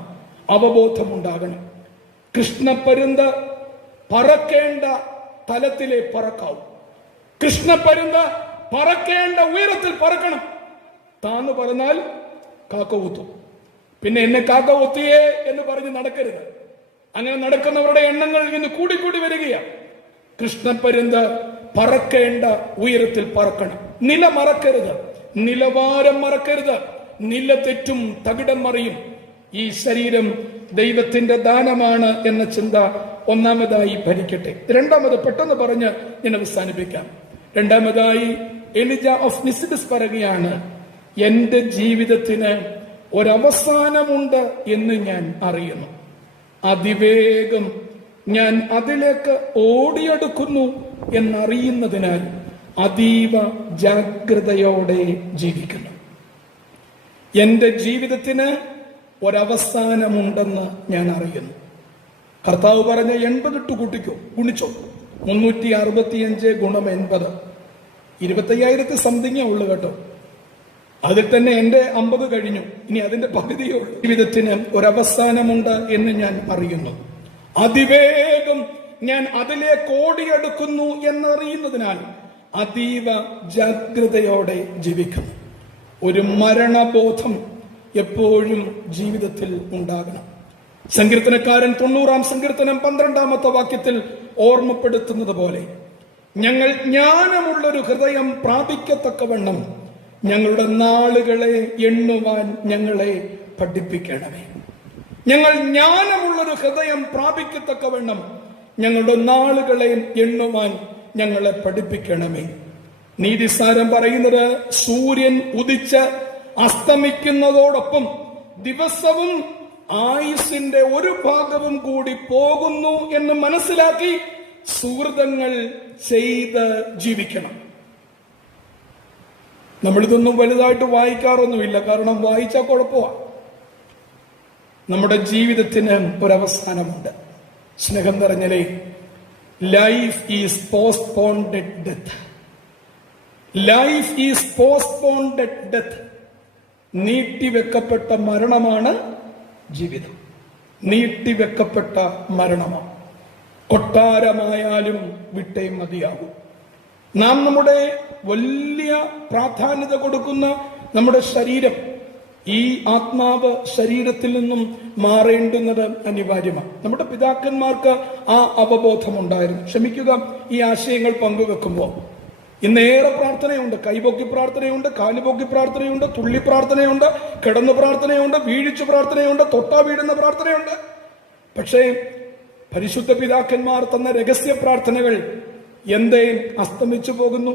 അവബോധമുണ്ടാകണം. കൃഷ്ണപ്പരുന്ത് പറക്കേണ്ട തലത്തിലെ പറക്കാവും. കൃഷ്ണപ്പരുന്ത് പറക്കേണ്ട ഉയരത്തിൽ പറക്കണം. താന്ന് പറഞ്ഞാൽ കാക്ക ഊത്തും. പിന്നെ എന്നെ കാക്ക ഒത്തിയേ എന്ന് പറഞ്ഞ് നടക്കരുത്. അങ്ങനെ നടക്കുന്നവരുടെ എണ്ണങ്ങൾ ഇന്ന് കൂടിക്കൂടി വരികയാണ്. കൃഷ്ണപ്പരുന്ത് പറക്കേണ്ട ഉയരത്തിൽ പറക്കണം. നില മറക്കരുത്, നിലവാരം മറക്കരുത്. നില തെറ്റും, തകിടം മറിയും. ഈ ശരീരം ദൈവത്തിന്റെ ദാനമാണ് എന്ന ചിന്ത ഒന്നാമതായി ഭരിക്കട്ടെ. രണ്ടാമത് പെട്ടെന്ന് പറഞ്ഞ് ഞാൻ അവസാനിപ്പിക്കാം. രണ്ടാമതായി എലിജ ഓഫ് നിസിബിസ് പറയുകയാണ്, എന്റെ ജീവിതത്തിന് ഒരവസാനമുണ്ട് എന്ന് ഞാൻ അറിയുന്നു. അതിവേഗം ഞാൻ അതിലേക്ക് ഓടിയെടുക്കുന്നു എന്നറിയുന്നതിനാൽ അതീവ ജാഗ്രതയോടെ ജീവിക്കുന്നു. എന്റെ ജീവിതത്തിന് ഒരവസാനമുണ്ടെന്ന് ഞാൻ അറിയുന്നു. കർത്താവ് പറഞ്ഞ 80 കൂട്ടിക്കോ, ഗുണിച്ചോ. 365 ഗുണം 80, 25,000 സംതിങ്ങേ ഉള്ളു കേട്ടോ. അതിൽ തന്നെ എന്റെ 50 കഴിഞ്ഞു, ഇനി അതിന്റെ പകുതിയേ ഉള്ളൂ. ജീവിതത്തിന് ഒരവസാനമുണ്ട് എന്ന് ഞാൻ അറിയുന്നു. അതിവേഗം ഞാൻ അതിലേക്ക് ഓടിയെടുക്കുന്നു എന്നറിയുന്നതിനാൽ അതീവ ജാഗ്രതയോടെ ജീവിക്കുന്നു. ഒരു മരണബോധം എപ്പോഴും ജീവിതത്തിൽ ഉണ്ടാകണം. സങ്കീർത്തനക്കാരൻ 90-ാം സങ്കീർത്തനം 12-ാമത്തെ വാക്യത്തിൽ ഓർമ്മപ്പെടുത്തുന്നത് പോലെ, ഞങ്ങൾ ജ്ഞാനമുള്ളൊരു ഹൃദയം പ്രാപിക്കത്തക്കവണ്ണം ഞങ്ങളുടെ നാളുകളെ എണ്ണുവാൻ ഞങ്ങളെ പഠിപ്പിക്കണമേ. ഞങ്ങൾ ജ്ഞാനമുള്ളൊരു ഹൃദയം പ്രാപിക്കത്തക്കവണ്ണം ഞങ്ങളുടെ നാളുകളെ എണ്ണുവാൻ ഞങ്ങളെ പഠിപ്പിക്കണമേ. നീതിസാരം പറയുന്നത്, സൂര്യൻ ഉദിച്ച് അസ്തമിക്കുന്നതോടൊപ്പം ദിവസവും ആയുസിന്റെ ഒരു ഭാഗവും കൂടി പോകുന്നു എന്ന് മനസ്സിലാക്കി സുഹൃതങ്ങൾ ചെയ്ത് ജീവിക്കണം. നമ്മളിതൊന്നും വലുതായിട്ട് വായിക്കാറൊന്നുമില്ല, കാരണം വായിച്ചാൽ കുഴപ്പമാണ്. നമ്മുടെ ജീവിതത്തിന് ഒരവസാനമുണ്ട്. സ്നേഹം നിറഞ്ഞലേ, life is postponed death. Life is postponed death. നീട്ടിവെക്കപ്പെട്ട മരണമാണ് ജീവിതം. നീട്ടിവെക്കപ്പെട്ട മരണമാണ്. കൊട്ടാരമായാലും വിട്ടേ മതിയാകും. നാം നമ്മുടെ വലിയ പ്രാധാന്യത കൊടുക്കുന്ന നമ്മുടെ ശരീരം, ഈ ആത്മാവ് ശരീരത്തിൽ നിന്നും മാറേണ്ടുന്നത് അനിവാര്യമാണ്. നമ്മുടെ പിതാക്കന്മാർക്ക് ആ അവബോധമുണ്ടായിരുന്നു. ക്ഷമിക്കുക, ഈ ആശയങ്ങൾ പങ്കുവെക്കുമ്പോൾ ഇന്നേറെ പ്രാർത്ഥനയുണ്ട്. കൈപൊക്കി പ്രാർത്ഥനയുണ്ട്, കാലുപൊക്കി പ്രാർത്ഥനയുണ്ട്, തുള്ളി പ്രാർത്ഥനയുണ്ട്, കിടന്നു പ്രാർത്ഥനയുണ്ട്, വീഴിച്ചു പ്രാർത്ഥനയുണ്ട്, തൊട്ടാ വീഴുന്ന പ്രാർത്ഥനയുണ്ട്. പക്ഷേ പരിശുദ്ധ പിതാക്കന്മാർ തന്ന രഹസ്യ പ്രാർത്ഥനകൾ എന്തേ അസ്തമിച്ചു പോകുന്നു?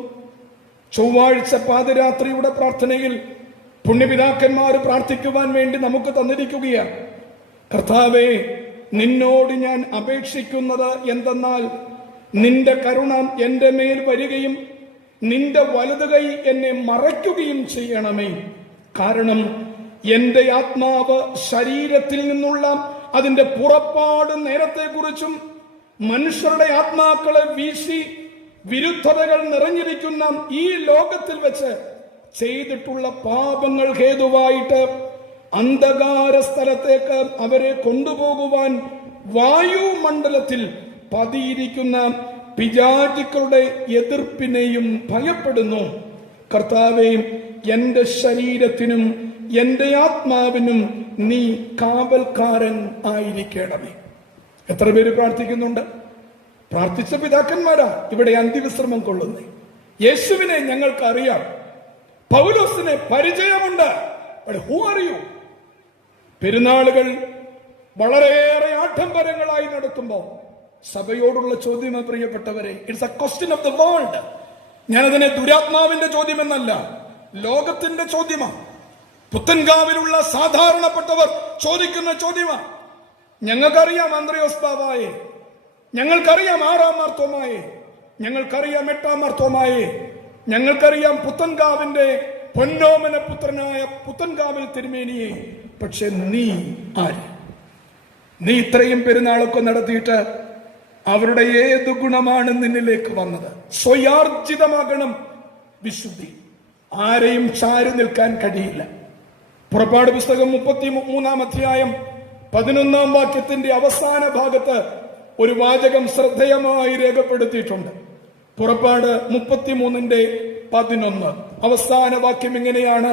ചൊവ്വാഴ്ച പാതിരാത്രിയുടെ പ്രാർത്ഥനയിൽ പുണ്യപിതാക്കന്മാർ പ്രാർത്ഥിക്കുവാൻ വേണ്ടി നമുക്ക് തന്നിരിക്കുകയാണ്. കർത്താവേ, നിന്നോട് ഞാൻ അപേക്ഷിക്കുന്നത് എന്തെന്നാൽ നിന്റെ കരുണ എന്റെ മേൽ വരികയും നിന്റെ വലതുകൈ എന്നെ മറയ്ക്കുകയും ചെയ്യണമേ. കാരണം എന്റെ ആത്മാവ് ശരീരത്തിൽ നിന്നുള്ള അതിന്റെ പുറപ്പാട് നേരത്തെക്കുറിച്ചും മനുഷ്യരുടെ ആത്മാക്കളെ വീശി വിരുദ്ധതകൾ നിറഞ്ഞിരിക്കുന്ന ഈ ലോകത്തിൽ വെച്ച് ചെയ്തിട്ടുള്ള പാപങ്ങൾ ഹേതുവായിട്ട് അന്ധകാര സ്ഥലത്തേക്ക് അവരെ കൊണ്ടുപോകുവാൻ വായുമണ്ഡലത്തിൽ പതിയിരിക്കുന്ന പിശാചുക്കളുടെ എതിർപ്പിനെയും ഭയപ്പെടുന്നു. കർത്താവേ, എന്റെ ശരീരത്തിനും എന്റെ ആത്മാവിനും നീ കാവൽക്കാരൻ ആയിരിക്കണമേ. എത്ര പേര് പ്രാർത്ഥിക്കുന്നുണ്ട്? പ്രാർത്ഥിച്ച പിതാക്കന്മാരാ ഇവിടെ അന്ത്യവിശ്രമം കൊള്ളുന്നേ. യേശുവിനെ ഞങ്ങൾക്കറിയാം, പൗലോസിനെ പരിചയമുണ്ട്. Who are you? പെരുന്നാളുകൾ വളരെയേറെ ആഡംബരങ്ങളായി നടത്തുമ്പോൾ സഭയോടുള്ള ചോദ്യം, പ്രിയപ്പെട്ടവരെ, it's A question of the world. ഞാനതിനെ ദുരാത്മാവിന്റെ ചോദ്യമെന്നല്ല, ലോകത്തിന്റെ ചോദ്യമാണ്. പുത്തൻകാവിലുള്ള സാധാരണപ്പെട്ടവർ ചോദിക്കുന്ന ചോദ്യമാണ്. ഞങ്ങൾക്കറിയാം അന്ത്രയോസ് ബാവായെ, ഞങ്ങൾക്കറിയാം 6-ാം മാർത്തോമായെ, ഞങ്ങൾക്കറിയാം 8-ാം മാർത്തോമായെ, ഞങ്ങൾക്കറിയാം പുത്തൻകാവിന്റെ പൊന്നോമന പുത്രനായ പുത്തൻകാവിൽ തിരുമേനിയെ. പക്ഷെ നീ ആര്? നീ ഇത്രയും പെരുന്നാളൊക്കെ നടത്തിയിട്ട് അവരുടെ ഏത് ഗുണമാണ് നിന്നിലേക്ക് വന്നത്? സ്വയാർജിതമാകണം വിശുദ്ധി. ആരെയും ചാരി നിൽക്കാൻ കഴിയില്ല. പുറപ്പാട് പുസ്തകം 33-ാം അധ്യായം 11-ാം വാക്യത്തിന്റെ അവസാന ഭാഗത്ത് ഒരു വാചകം ശ്രദ്ധേയമായി രേഖപ്പെടുത്തിയിട്ടുണ്ട്. പുറപ്പാട് 33:11 അവസാന വാക്യം ഇങ്ങനെയാണ്: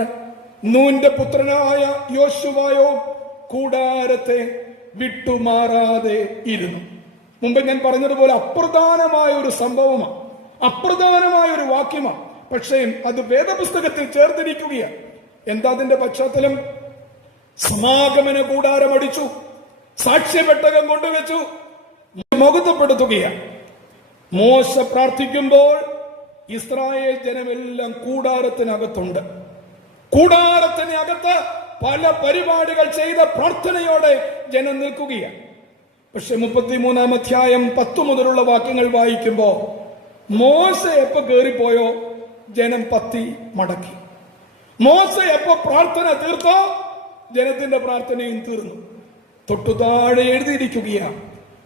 നൂന്റെ പുത്രനായ യോശുവായോ കൂടാരത്തെ വിട്ടുമാറാതെ ഇരുന്നു. മുമ്പ് ഞാൻ പറഞ്ഞതുപോലെ അപ്രധാനമായ ഒരു സംഭവമാണ്, അപ്രധാനമായ ഒരു വാക്യമാണ്. പക്ഷേ അത് വേദപുസ്തകത്തിൽ ചേർത്തിരിക്കുകയാണ്. എന്താ അതിന്റെ പശ്ചാത്തലം? സമാഗമന കൂടാരം അടിച്ചു, സാക്ഷ്യപെട്ടകം കൊണ്ടുവച്ചു, മഹത്വപ്പെടുത്തുകയാണ്. മോശ പ്രാർത്ഥിക്കുമ്പോൾ ഇസ്രായേൽ ജനമെല്ലാം കൂടാരത്തിനകത്തുണ്ട്. കൂടാരത്തിനകത്ത് പല പരിപാടികൾ ചെയ്ത പ്രാർത്ഥനയോടെ ജനം നിൽക്കുകയാണ്. പക്ഷെ 33-ാം അധ്യായം 10 മുതലുള്ള വാക്യങ്ങൾ വായിക്കുമ്പോ മോശ എപ്പോ കേറിപ്പോയോ ജനം പത്തി മടക്കി. മോശ എപ്പോ പ്രാർത്ഥന തീർത്തോ ജനത്തിന്റെ പ്രാർത്ഥനയും തീർന്നു. തൊട്ടു താഴെ എഴുതിയിരിക്കുകയാണ്: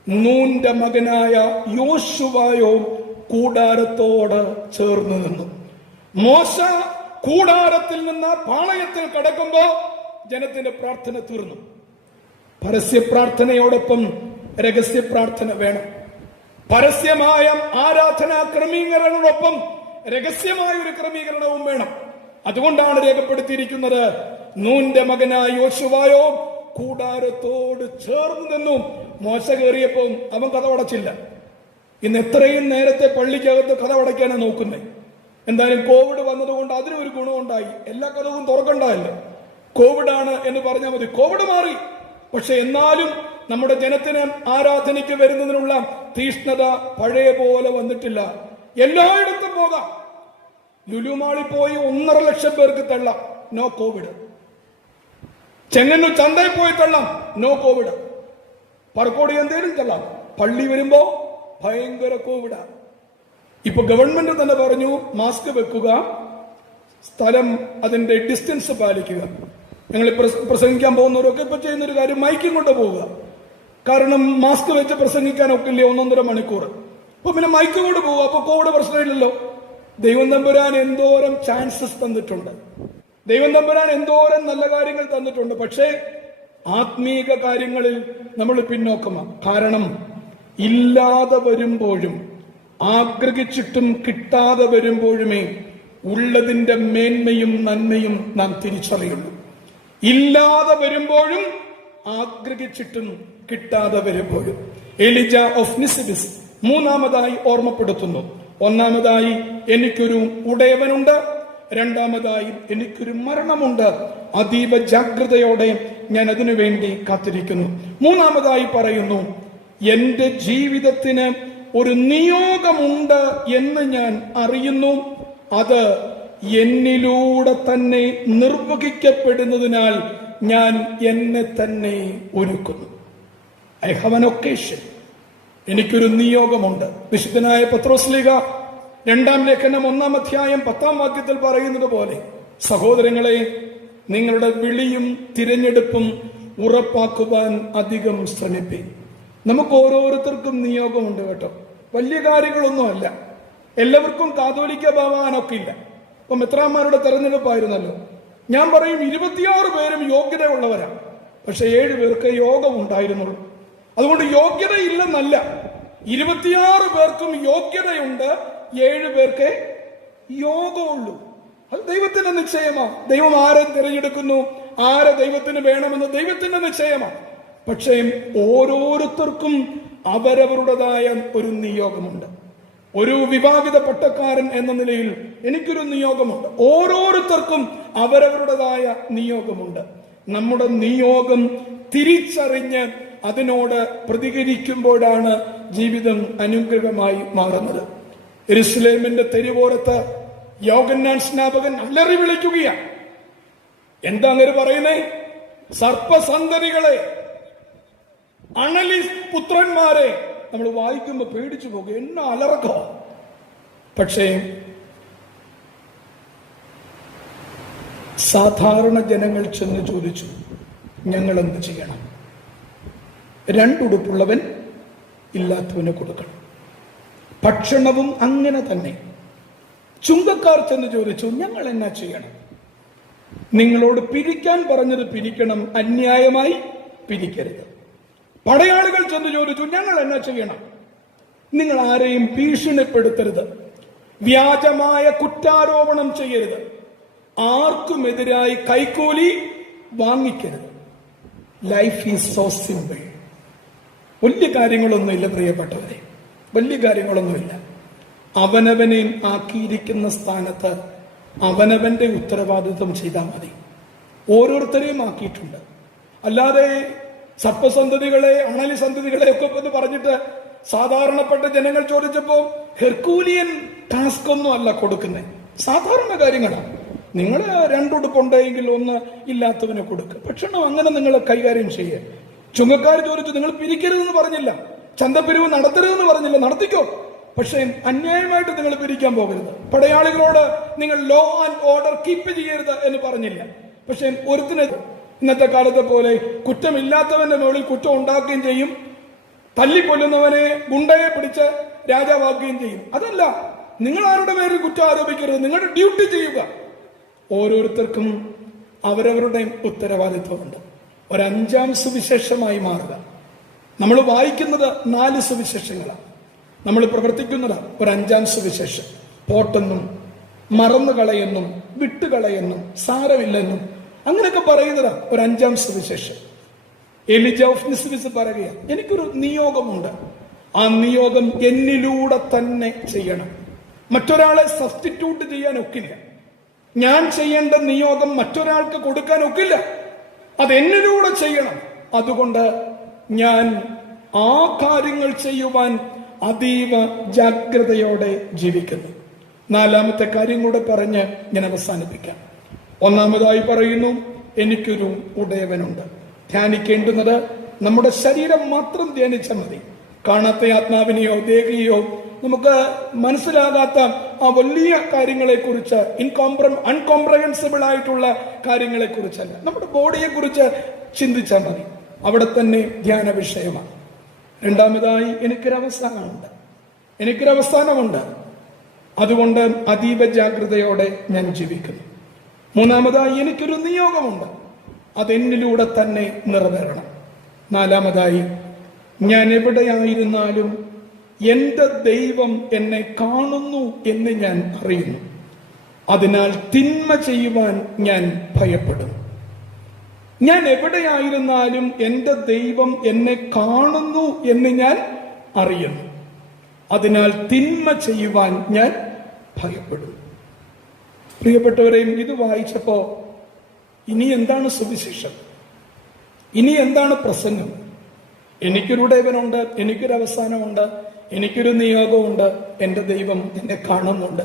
നൂന്റെ മകനായ യോശുവായോ കൂടാരത്തോട് ചേർന്ന് നിന്നു. മോശ കൂടാരത്തിൽ നിന്ന് പാളയത്തിൽ കടക്കുമ്പോ ജനത്തിന്റെ പ്രാർത്ഥന തീർന്നു. പരസ്യ പ്രാർത്ഥനയോടൊപ്പം രഹസ്യ പ്രാർത്ഥന വേണം. പരസ്യമായ ആരാധനാ ക്രമീകരണങ്ങളോടൊപ്പം രഹസ്യമായ ഒരു ക്രമീകരണവും വേണം. അതുകൊണ്ടാണ് രേഖപ്പെടുത്തിയിരിക്കുന്നത്: നൂന്റെ മകനായ യോശുവായോ കൂടാരത്തോട് ചേർന്ന് നിന്നു. മോശ കയറിയപ്പോ അവൻ കഥവടച്ചില്ല. ഇന്ന് എത്രയും നേരത്തെ പള്ളിക്കകത്ത് കഥവടയ്ക്കാനാണ് നോക്കുന്നത്. എന്തായാലും കോവിഡ് വന്നതുകൊണ്ട് അതിനൊരു ഗുണമുണ്ടായി. എല്ലാ കഥവും തുറക്കണ്ടല്ലോ. കോവിഡാണ് എന്ന് പറഞ്ഞാൽ മതി, കോവിഡ് മാറി. പക്ഷെ എന്നാലും നമ്മുടെ ജനത്തിന് ആരാധനയ്ക്ക് വരുന്നതിനുള്ള തീഷ്ണത പഴയ പോലെ വന്നിട്ടില്ല. എല്ലായിടത്തും പോകാം. ലുലുമാളിൽ പോയി 1.5 ലക്ഷം പേർക്ക് തള്ളാം. No Covid. ചെങ്ങന്നൂർ ചന്തയിൽ പോയി തള്ളാം, നോ കോവിഡ്. പറക്കോട് എന്തേലും തള്ളാം. പള്ളി വരുമ്പോ ഭയങ്കര കോവിഡാ. ഇപ്പൊ ഗവൺമെന്റ് തന്നെ പറഞ്ഞു മാസ്ക് വെക്കുക, സ്ഥലം അതിന്റെ ഡിസ്റ്റൻസ് പാലിക്കുക. ഞങ്ങൾ പ്രസംഗിക്കാൻ പോകുന്നവരൊക്കെ ഇപ്പൊ ചെയ്യുന്നൊരു കാര്യം മൈക്കും കൊണ്ട് പോവുക. കാരണം മാസ്ക് വെച്ച് പ്രസംഗിക്കാൻ ഒക്കില്ലേ 1.5 മണിക്കൂർ. അപ്പൊ പിന്നെ മൈക്ക് കൊണ്ട് പോവുക. അപ്പൊ കോവിഡ് പ്രശ്നമില്ലല്ലോ. ദൈവം തമ്പുരാൻ എന്തോരം ചാൻസസ് തന്നിട്ടുണ്ട്, ദൈവം തമ്പുരാൻ എന്തോരം നല്ല കാര്യങ്ങൾ തന്നിട്ടുണ്ട്. പക്ഷേ ആത്മീക കാര്യങ്ങളിൽ നമ്മൾ പിന്നോക്കമാണ്. കാരണം ഇല്ലാതെ വരുമ്പോഴും ആഗ്രഹിച്ചിട്ടും കിട്ടാതെ വരുമ്പോഴുമേ ഉള്ളതിന്റെ മേന്മയും നന്മയും നാം തിരിച്ചറിയുള്ളൂ. ഇല്ലാതെ വരുമ്പോഴും ആഗ്രഹിച്ചിട്ടും കിട്ടാതെ വരുമ്പോഴും. എലിജ ഓഫ് നിസിബിസ് മൂന്നാമതായി ഓർമ്മപ്പെടുത്തുന്നു. ഒന്നാമതായി എനിക്കൊരു ഉടയവനുണ്ട്, രണ്ടാമതായി എനിക്കൊരു മരണമുണ്ട്. അതീവ ജാഗ്രതയോടെ ഞാൻ അതിനു വേണ്ടി കാത്തിരിക്കുന്നു. മൂന്നാമതായി പറയുന്നു, എന്റെ ജീവിതത്തിന് ഒരു നിയോഗമുണ്ട് എന്ന് ഞാൻ അറിയുന്നു. അത് എന്നിലൂടെ തന്നെ നിർവഹിക്കപ്പെടുന്നതിനാൽ ഞാൻ എന്നെ തന്നെ ഒരുക്കുന്നു. I have an occasion. എനിക്കൊരു നിയോഗമുണ്ട്. വിശുദ്ധനായ പത്രോസ്ലീഹ 2-ാം ലേഖനം 1-ാം അധ്യായം 10-ാം വാക്യത്തിൽ പറയുന്നത് പോലെ, സഹോദരങ്ങളെ, നിങ്ങളുടെ വിളിയും തിരഞ്ഞെടുപ്പും ഉറപ്പാക്കുവാൻ അധികം ശ്രമിപ്പീൻ. നമുക്ക് ഓരോരുത്തർക്കും നിയോഗമുണ്ട് കേട്ടോ. വലിയ കാര്യങ്ങളൊന്നുമല്ല. എല്ലാവർക്കും കാതോലിക്ക ഭാവാനൊക്കെ ഇല്ല. ഇപ്പൊ മെത്രാന്മാരുടെ തെരഞ്ഞെടുപ്പായിരുന്നല്ലോ. ഞാൻ പറയും 26 പേരും യോഗ്യതയുള്ളവരാണ്. പക്ഷെ 7 പേർക്ക് യോഗം ഉണ്ടായിരുന്നുള്ളൂ. അതുകൊണ്ട് യോഗ്യതയില്ലെന്നല്ല, 26 പേർക്കും യോഗ്യതയുണ്ട്, 7 പേർക്ക് യോഗമുള്ളൂ. അത് ദൈവത്തിന്റെ നിശ്ചയമാണ്. ദൈവം ആരെ തിരഞ്ഞെടുക്കുന്നു, ആരെ ദൈവത്തിന് വേണമെന്ന് ദൈവത്തിന്റെ നിശ്ചയമാണ്. പക്ഷേ ഓരോരുത്തർക്കും അവരവരുടേതായ ഒരു നിയോഗമുണ്ട്. ഒരു വിവാഹിത പട്ടക്കാരൻ എന്ന നിലയിൽ എനിക്കൊരു നിയോഗമുണ്ട്. ഓരോരുത്തർക്കും അവരവരുടേതായ നിയോഗമുണ്ട്. നമ്മുടെ നിയോഗം തിരിച്ചറിഞ്ഞ് അതിനോട് പ്രതികരിക്കുമ്പോഴാണ് ജീവിതം അനുഗ്രഹമായി മാറുന്നത്. യെരുശലേമിന്റെ തെരുവോരത്ത് യോഹന്നാൻ സ്നാപകൻ അലറി വിളിക്കുകയാണ്. എന്താ അങ്ങനെ പറയുന്നേ? സർപ്പസന്തതികളെ, അണലി പുത്രന്മാരെ. നമ്മൾ വായിക്കുമ്പോ പേടിച്ചു പോകും, എന്നെ അലർക്കോ. പക്ഷേ സാധാരണ ജനങ്ങൾ ചെന്ന് ചോദിച്ചു, ഞങ്ങൾ എന്ത് ചെയ്യണം? 2 ഉടുപ്പുള്ളവൻ ഇല്ലാത്തവന് കൊടുക്കണം. ഭക്ഷണവും അങ്ങനെ തന്നെ. ചുങ്കക്കാർ ചെന്ന് ചോദിച്ചു, ഞങ്ങൾ എന്നാ ചെയ്യണം? നിങ്ങളോട് പിരിക്കാൻ പറഞ്ഞത് പിരിക്കണം, അന്യായമായി പിരിക്കരുത്. പടയാളികൾ ചെന്ന് ചോദിച്ചു, ഞങ്ങൾ എന്നാ ചെയ്യണം? നിങ്ങൾ ആരെയും ഭീഷണിപ്പെടുത്തരുത്, വ്യാജമായ കുറ്റാരോപണം ചെയ്യരുത്, ആർക്കുമെതിരായി കൈക്കൂലി വാങ്ങിക്കരുത്. Life is so simple. വലിയ കാര്യങ്ങളൊന്നുമില്ല പ്രിയപ്പെട്ടവരെ, വലിയ കാര്യങ്ങളൊന്നുമില്ല. അവനവനെ ആക്കിയിരിക്കുന്ന സ്ഥാനത്ത് അവനവന്റെ ഉത്തരവാദിത്വം ചെയ്താൽ മതി. ഓരോരുത്തരെയും ആക്കിയിട്ടുണ്ട്. അല്ലാതെ സർപ്പസന്തതികളെ, അണലി സന്തതികളെ ഒക്കെ എന്ന് പറഞ്ഞിട്ട് സാധാരണപ്പെട്ട ജനങ്ങൾ ചോദിച്ചപ്പോ ഹെർക്കൂലിയൻ ടാസ്ക് ഒന്നും അല്ല കൊടുക്കുന്നത്, സാധാരണ കാര്യങ്ങളാണ്. നിങ്ങൾ 2 ഉടുപ്പുണ്ടെങ്കിൽ 1 ഇല്ലാത്തവന് കൊടുക്കുക. ഭക്ഷണം അങ്ങനെ നിങ്ങൾ കൈകാര്യം ചെയ്യുക. ചുങ്കക്കാർ ചോദിച്ചു, നിങ്ങൾ പിരിക്കരുതെന്ന് പറഞ്ഞില്ല, ചന്തപ്പിരിവ് നടത്തരുതെന്ന് പറഞ്ഞില്ല, നടത്തിക്കോ. പക്ഷേ അന്യായമായിട്ട് നിങ്ങൾ പിരിക്കാൻ പോകരുത്. പടയാളികളോട് നിങ്ങൾ ലോ ആൻഡ് ഓർഡർ കീപ്പ് ചെയ്യരുത് എന്ന് പറഞ്ഞില്ല. പക്ഷെ ഒരുത്തിന് ഇന്നത്തെ കാലത്തെ പോലെ കുറ്റമില്ലാത്തവന്റെ മുകളിൽ കുറ്റം ഉണ്ടാക്കുകയും ചെയ്യും, തല്ലിക്കൊല്ലുന്നവനെ ഗുണ്ടയെ പിടിച്ച് രാജാവാക്കുകയും ചെയ്യും. അതല്ല, നിങ്ങൾ ആരുടെ പേരിൽ കുറ്റം ആരോപിക്കരുത്, നിങ്ങളുടെ ഡ്യൂട്ടി ചെയ്യുക. ഓരോരുത്തർക്കും അവരവരുടെ ഉത്തരവാദിത്വമുണ്ട്. 5-ാം സുവിശേഷമായി മാറുക. നമ്മൾ വായിക്കുന്നത് 4 സുവിശേഷങ്ങളാണ്, നമ്മൾ പ്രവർത്തിക്കുന്നത് 5-ാം സുവിശേഷം. പോട്ടെന്നും മറന്നു കളയെന്നും വിട്ടുകളയെന്നും സാരമില്ലെന്നും അങ്ങനെയൊക്കെ പറയുന്നത് 5-ാം സുവിശേഷം. എലിജ ഓഫ് നിസിബിസ് പറയുകയാണ്, എനിക്കൊരു നിയോഗമുണ്ട്, ആ നിയോഗം എന്നിലൂടെ തന്നെ ചെയ്യണം. മറ്റൊരാളെ സബ്സ്റ്റിറ്റ്യൂട്ട് ചെയ്യാൻ ഒക്കില്ല. ഞാൻ ചെയ്യേണ്ട നിയോഗം മറ്റൊരാൾക്ക് കൊടുക്കാൻ ഒക്കില്ല, അത് എന്നിലൂടെ ചെയ്യണം. അതുകൊണ്ട് ഞാൻ ആ കാര്യങ്ങൾ ചെയ്യുവാൻ അതീവ ജാഗ്രതയോടെ ജീവിക്കുന്നു. 4-ാമത്തെ കാര്യം കൂടെ പറഞ്ഞ് ഞാൻ അവസാനിപ്പിക്കാം. ഒന്നാമതായി പറയുന്നു, എനിക്കൊരു ഉടയവനുണ്ട്. ധ്യാനിക്കേണ്ടുന്നത് നമ്മുടെ ശരീരം മാത്രം ധ്യാനിച്ചാൽ മതി. കാണാത്ത ആത്മാവിനെയോ ദേഹിയോ നമുക്ക് മനസ്സിലാകാത്ത ആ വലിയ കാര്യങ്ങളെ കുറിച്ച്, അൺകോംപ്രഹെൻസിബിൾ ആയിട്ടുള്ള കാര്യങ്ങളെ കുറിച്ചല്ല, നമ്മുടെ ബോഡിയെ കുറിച്ച് ചിന്തിച്ചാൽ മതി. അവിടെ തന്നെ ധ്യാന വിഷയമാണ്. രണ്ടാമതായി എനിക്കൊരവസാനമുണ്ട്. അതുകൊണ്ട് അതീവ ജാഗ്രതയോടെ ഞാൻ ജീവിക്കുന്നു. മൂന്നാമതായി എനിക്കൊരു നിയോഗമുണ്ട്, അതെന്നിലൂടെ തന്നെ നിറവേറണം. നാലാമതായി ഞാൻ എവിടെയായിരുന്നാലും എന്റെ ദൈവം എന്നെ കാണുന്നു എന്ന് ഞാൻ അറിയുന്നു. അതിനാൽ തിന്മ ചെയ്യുവാൻ ഞാൻ ഭയപ്പെടും. ഞാൻ എവിടെയായിരുന്നാലും എന്റെ ദൈവം എന്നെ കാണുന്നു എന്ന് ഞാൻ അറിയുന്നു. അതിനാൽ തിന്മ ചെയ്യുവാൻ ഞാൻ ഭയപ്പെടും. പ്രിയപ്പെട്ടവരെയും, ഇത് വായിച്ചപ്പോ ഇനി എന്താണ് സുവിശേഷം? ഇനി എന്താണ് പ്രസംഗം? എനിക്കൊരു ഉടയവനുണ്ട്, എനിക്കൊരു അവസാനമുണ്ട്, എനിക്കൊരു നിയോഗമുണ്ട്, എന്റെ ദൈവം എന്നെ കാണുന്നുണ്ട്.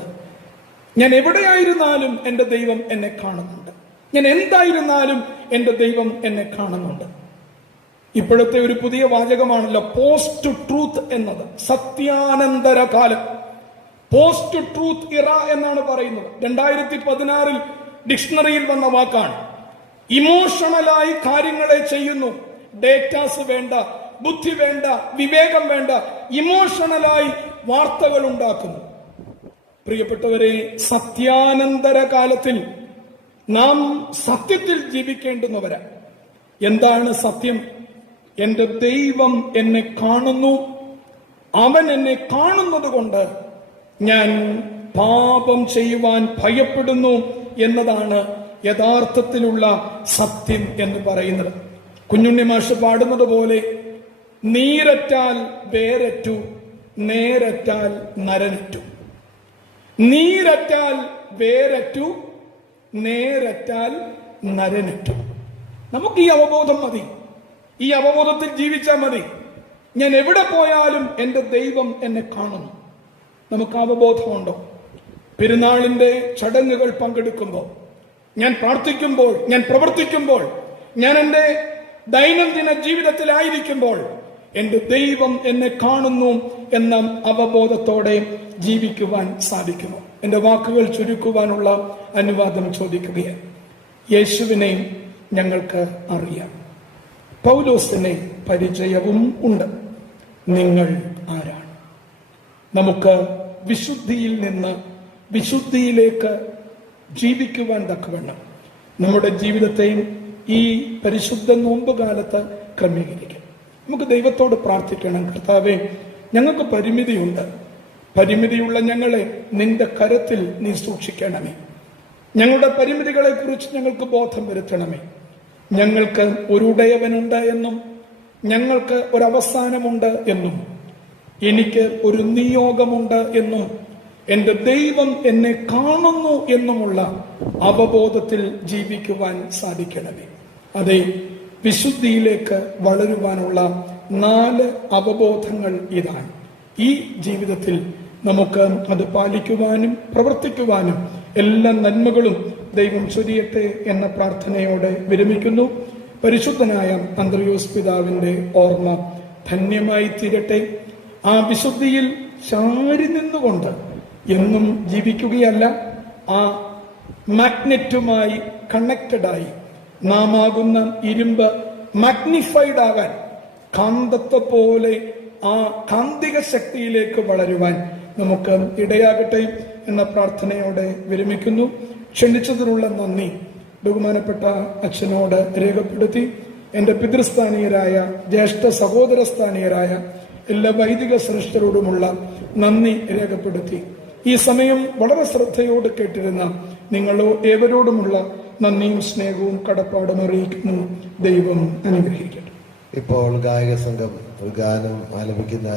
ഞാൻ എവിടെയായിരുന്നാലും എന്റെ ദൈവം എന്നെ കാണുന്നുണ്ട്. ഞാൻ എന്തായിരുന്നാലും എന്റെ ദൈവം എന്നെ കാണുന്നുണ്ട്. ഇപ്പോഴത്തെ ഒരു പുതിയ വാചകമാണല്ലോ പോസ്റ്റ് ട്രൂത്ത് എന്നത്. സത്യാനന്തര കാലം, പോസ്റ്റ് ട്രൂത്ത് ഇറ എന്നാണ് പറയുന്നത്. 2016 ഡിക്ഷണറിയിൽ വന്ന വാക്കാണ്. ഇമോഷണലായി കാര്യങ്ങളെ ചെയ്യുന്നു. ഡേറ്റാസ് വേണ്ട, ബുദ്ധി വേണ്ട, വിവേകം വേണ്ട, ഇമോഷണലായി വാർത്തകൾ ഉണ്ടാക്കുന്നു. പ്രിയപ്പെട്ടവരെ, സത്യാനന്തര കാലത്തിൽ നാം സത്യത്തിൽ ജീവിക്കേണ്ടുന്നവരാ. എന്താണ് സത്യം? എന്റെ ദൈവം എന്നെ കാണുന്നു. അവൻ എന്നെ കാണുന്നത് കൊണ്ട് ഞാൻ പാപം ചെയ്യുവാൻ ഭയപ്പെടുന്നു എന്നതാണ് യഥാർത്ഥത്തിലുള്ള സത്യം എന്ന് പറയുന്നത്. കുഞ്ഞുണ്ണി മാഷ് പാടുന്നത് പോലെ, നീരറ്റാൽ വേരറ്റു, നേരറ്റാൽ നരനറ്റു. നീരറ്റാൽ വേരറ്റു, നേരറ്റാൽ നരനറ്റു. നമുക്ക് ഈ അവബോധം മതി. ഈ അവബോധത്തിൽ ജീവിച്ചാൽ മതി. ഞാൻ എവിടെ പോയാലും എന്റെ ദൈവം എന്നെ കാണുന്നു. നമുക്ക് അവബോധമുണ്ടോ? പെരുന്നാളിന്റെ ചടങ്ങുകൾ പങ്കെടുക്കുമ്പോൾ, ഞാൻ പ്രാർത്ഥിക്കുമ്പോൾ, ഞാൻ പ്രവർത്തിക്കുമ്പോൾ, ഞാൻ എന്റെ ദൈനംദിന ജീവിതത്തിലായിരിക്കുമ്പോൾ എന്റെ ദൈവം എന്നെ കാണുന്നു എന്ന അവബോധത്തോടെ ജീവിക്കുവാൻ സാധിക്കുമോ? എന്റെ വാക്കുകൾ ചുരുക്കുവാനുള്ള അനുവാദം ചോദിക്കുകയാണ്. യേശുവിനെ ഞങ്ങൾക്ക് അറിയാം, പൗലോസിനെ പരിചയവും ഉണ്ട്. നിങ്ങൾ ആരാണ്? നമുക്ക് വിശുദ്ധിയിൽ നിന്ന് വിശുദ്ധിയിലേക്ക് ജീവിക്കുവാൻ തക്കവണ്ണം നമ്മുടെ ജീവിതത്തെയും ഈ പരിശുദ്ധ നോമ്പ് കാലത്ത് ക്രമീകരിക്കാം. നമുക്ക് ദൈവത്തോട് പ്രാർത്ഥിക്കണം. കർത്താവേ, ഞങ്ങൾക്ക് പരിമിതിയുണ്ട്. പരിമിതിയുള്ള ഞങ്ങളെ നിന്റെ കരത്തിൽ നീ സൂക്ഷിക്കണമേ. ഞങ്ങളുടെ പരിമിതികളെ കുറിച്ച് ഞങ്ങൾക്ക് ബോധം വരുത്തണമേ. ഞങ്ങൾക്ക് ഒരു ഉടയവനുണ്ട് എന്നും ഞങ്ങൾക്ക് ഒരവസാനമുണ്ട് എന്നും എനിക്ക് ഒരു നിയോഗമുണ്ട് എന്നും എന്റെ ദൈവം എന്നെ കാണുന്നു എന്നുമുള്ള അവബോധത്തിൽ ജീവിക്കുവാൻ സാധിക്കണമേ. അതെ, വിശുദ്ധിയിലേക്ക് വളരുവാനുള്ള 4 അവബോധങ്ങൾ ഇതാണ്. ഈ ജീവിതത്തിൽ നമുക്ക് അത് പാലിക്കുവാനും പ്രവർത്തിക്കുവാനും എല്ലാ നന്മകളും ദൈവം ചൊരിയട്ടെ എന്ന പ്രാർത്ഥനയോടെ വിരമിക്കുന്നു. പരിശുദ്ധനായ അന്ത്രയോസ് പിതാവിന്റെ ഓർമ്മ ധന്യമായി തീരട്ടെ. ആ വിശുദ്ധിയിൽ ചാരി നിന്നുകൊണ്ട് എന്നും ജീവിക്കുകയല്ല, ആ മാഗ്നറ്റുമായി കണക്റ്റഡായി നാം ആകുന്ന ഇരുമ്പ് മാഗ്നിഫൈഡ് ആകാൻ, കാന്തത്തെ പോലെ ആ കാന്തിക ശക്തിയിലേക്ക് വളരുവാൻ നമുക്ക് ഇടയാകട്ടെ എന്ന പ്രാർത്ഥനയോടെ വിരമിക്കുന്നു. ക്ഷണിച്ചതിനുള്ള നന്ദി ബഹുമാനപ്പെട്ട അച്ഛനോട് രേഖപ്പെടുത്തി എന്റെ പിതൃസ്ഥാനീയരായ ജ്യേഷ്ഠ സഹോദരസ്ഥാനീയരായ എല്ലാ വൈദിക ശ്രേഷ്ഠരോടുമുള്ള നന്ദി രേഖപ്പെടുത്തി ഈ സമയം വളരെ ശ്രദ്ധയോട് കേട്ടിരുന്ന നിങ്ങളോ ഏവരോടുമുള്ള നന്ദിയും സ്നേഹവും കടപ്പാടും അറിയിക്കുന്നു. ദൈവം അനുഗ്രഹിക്കട്ടെ. ഇപ്പോൾ ഗായക സംഘം ഒരു ഗാനം ആലപിക്കുന്ന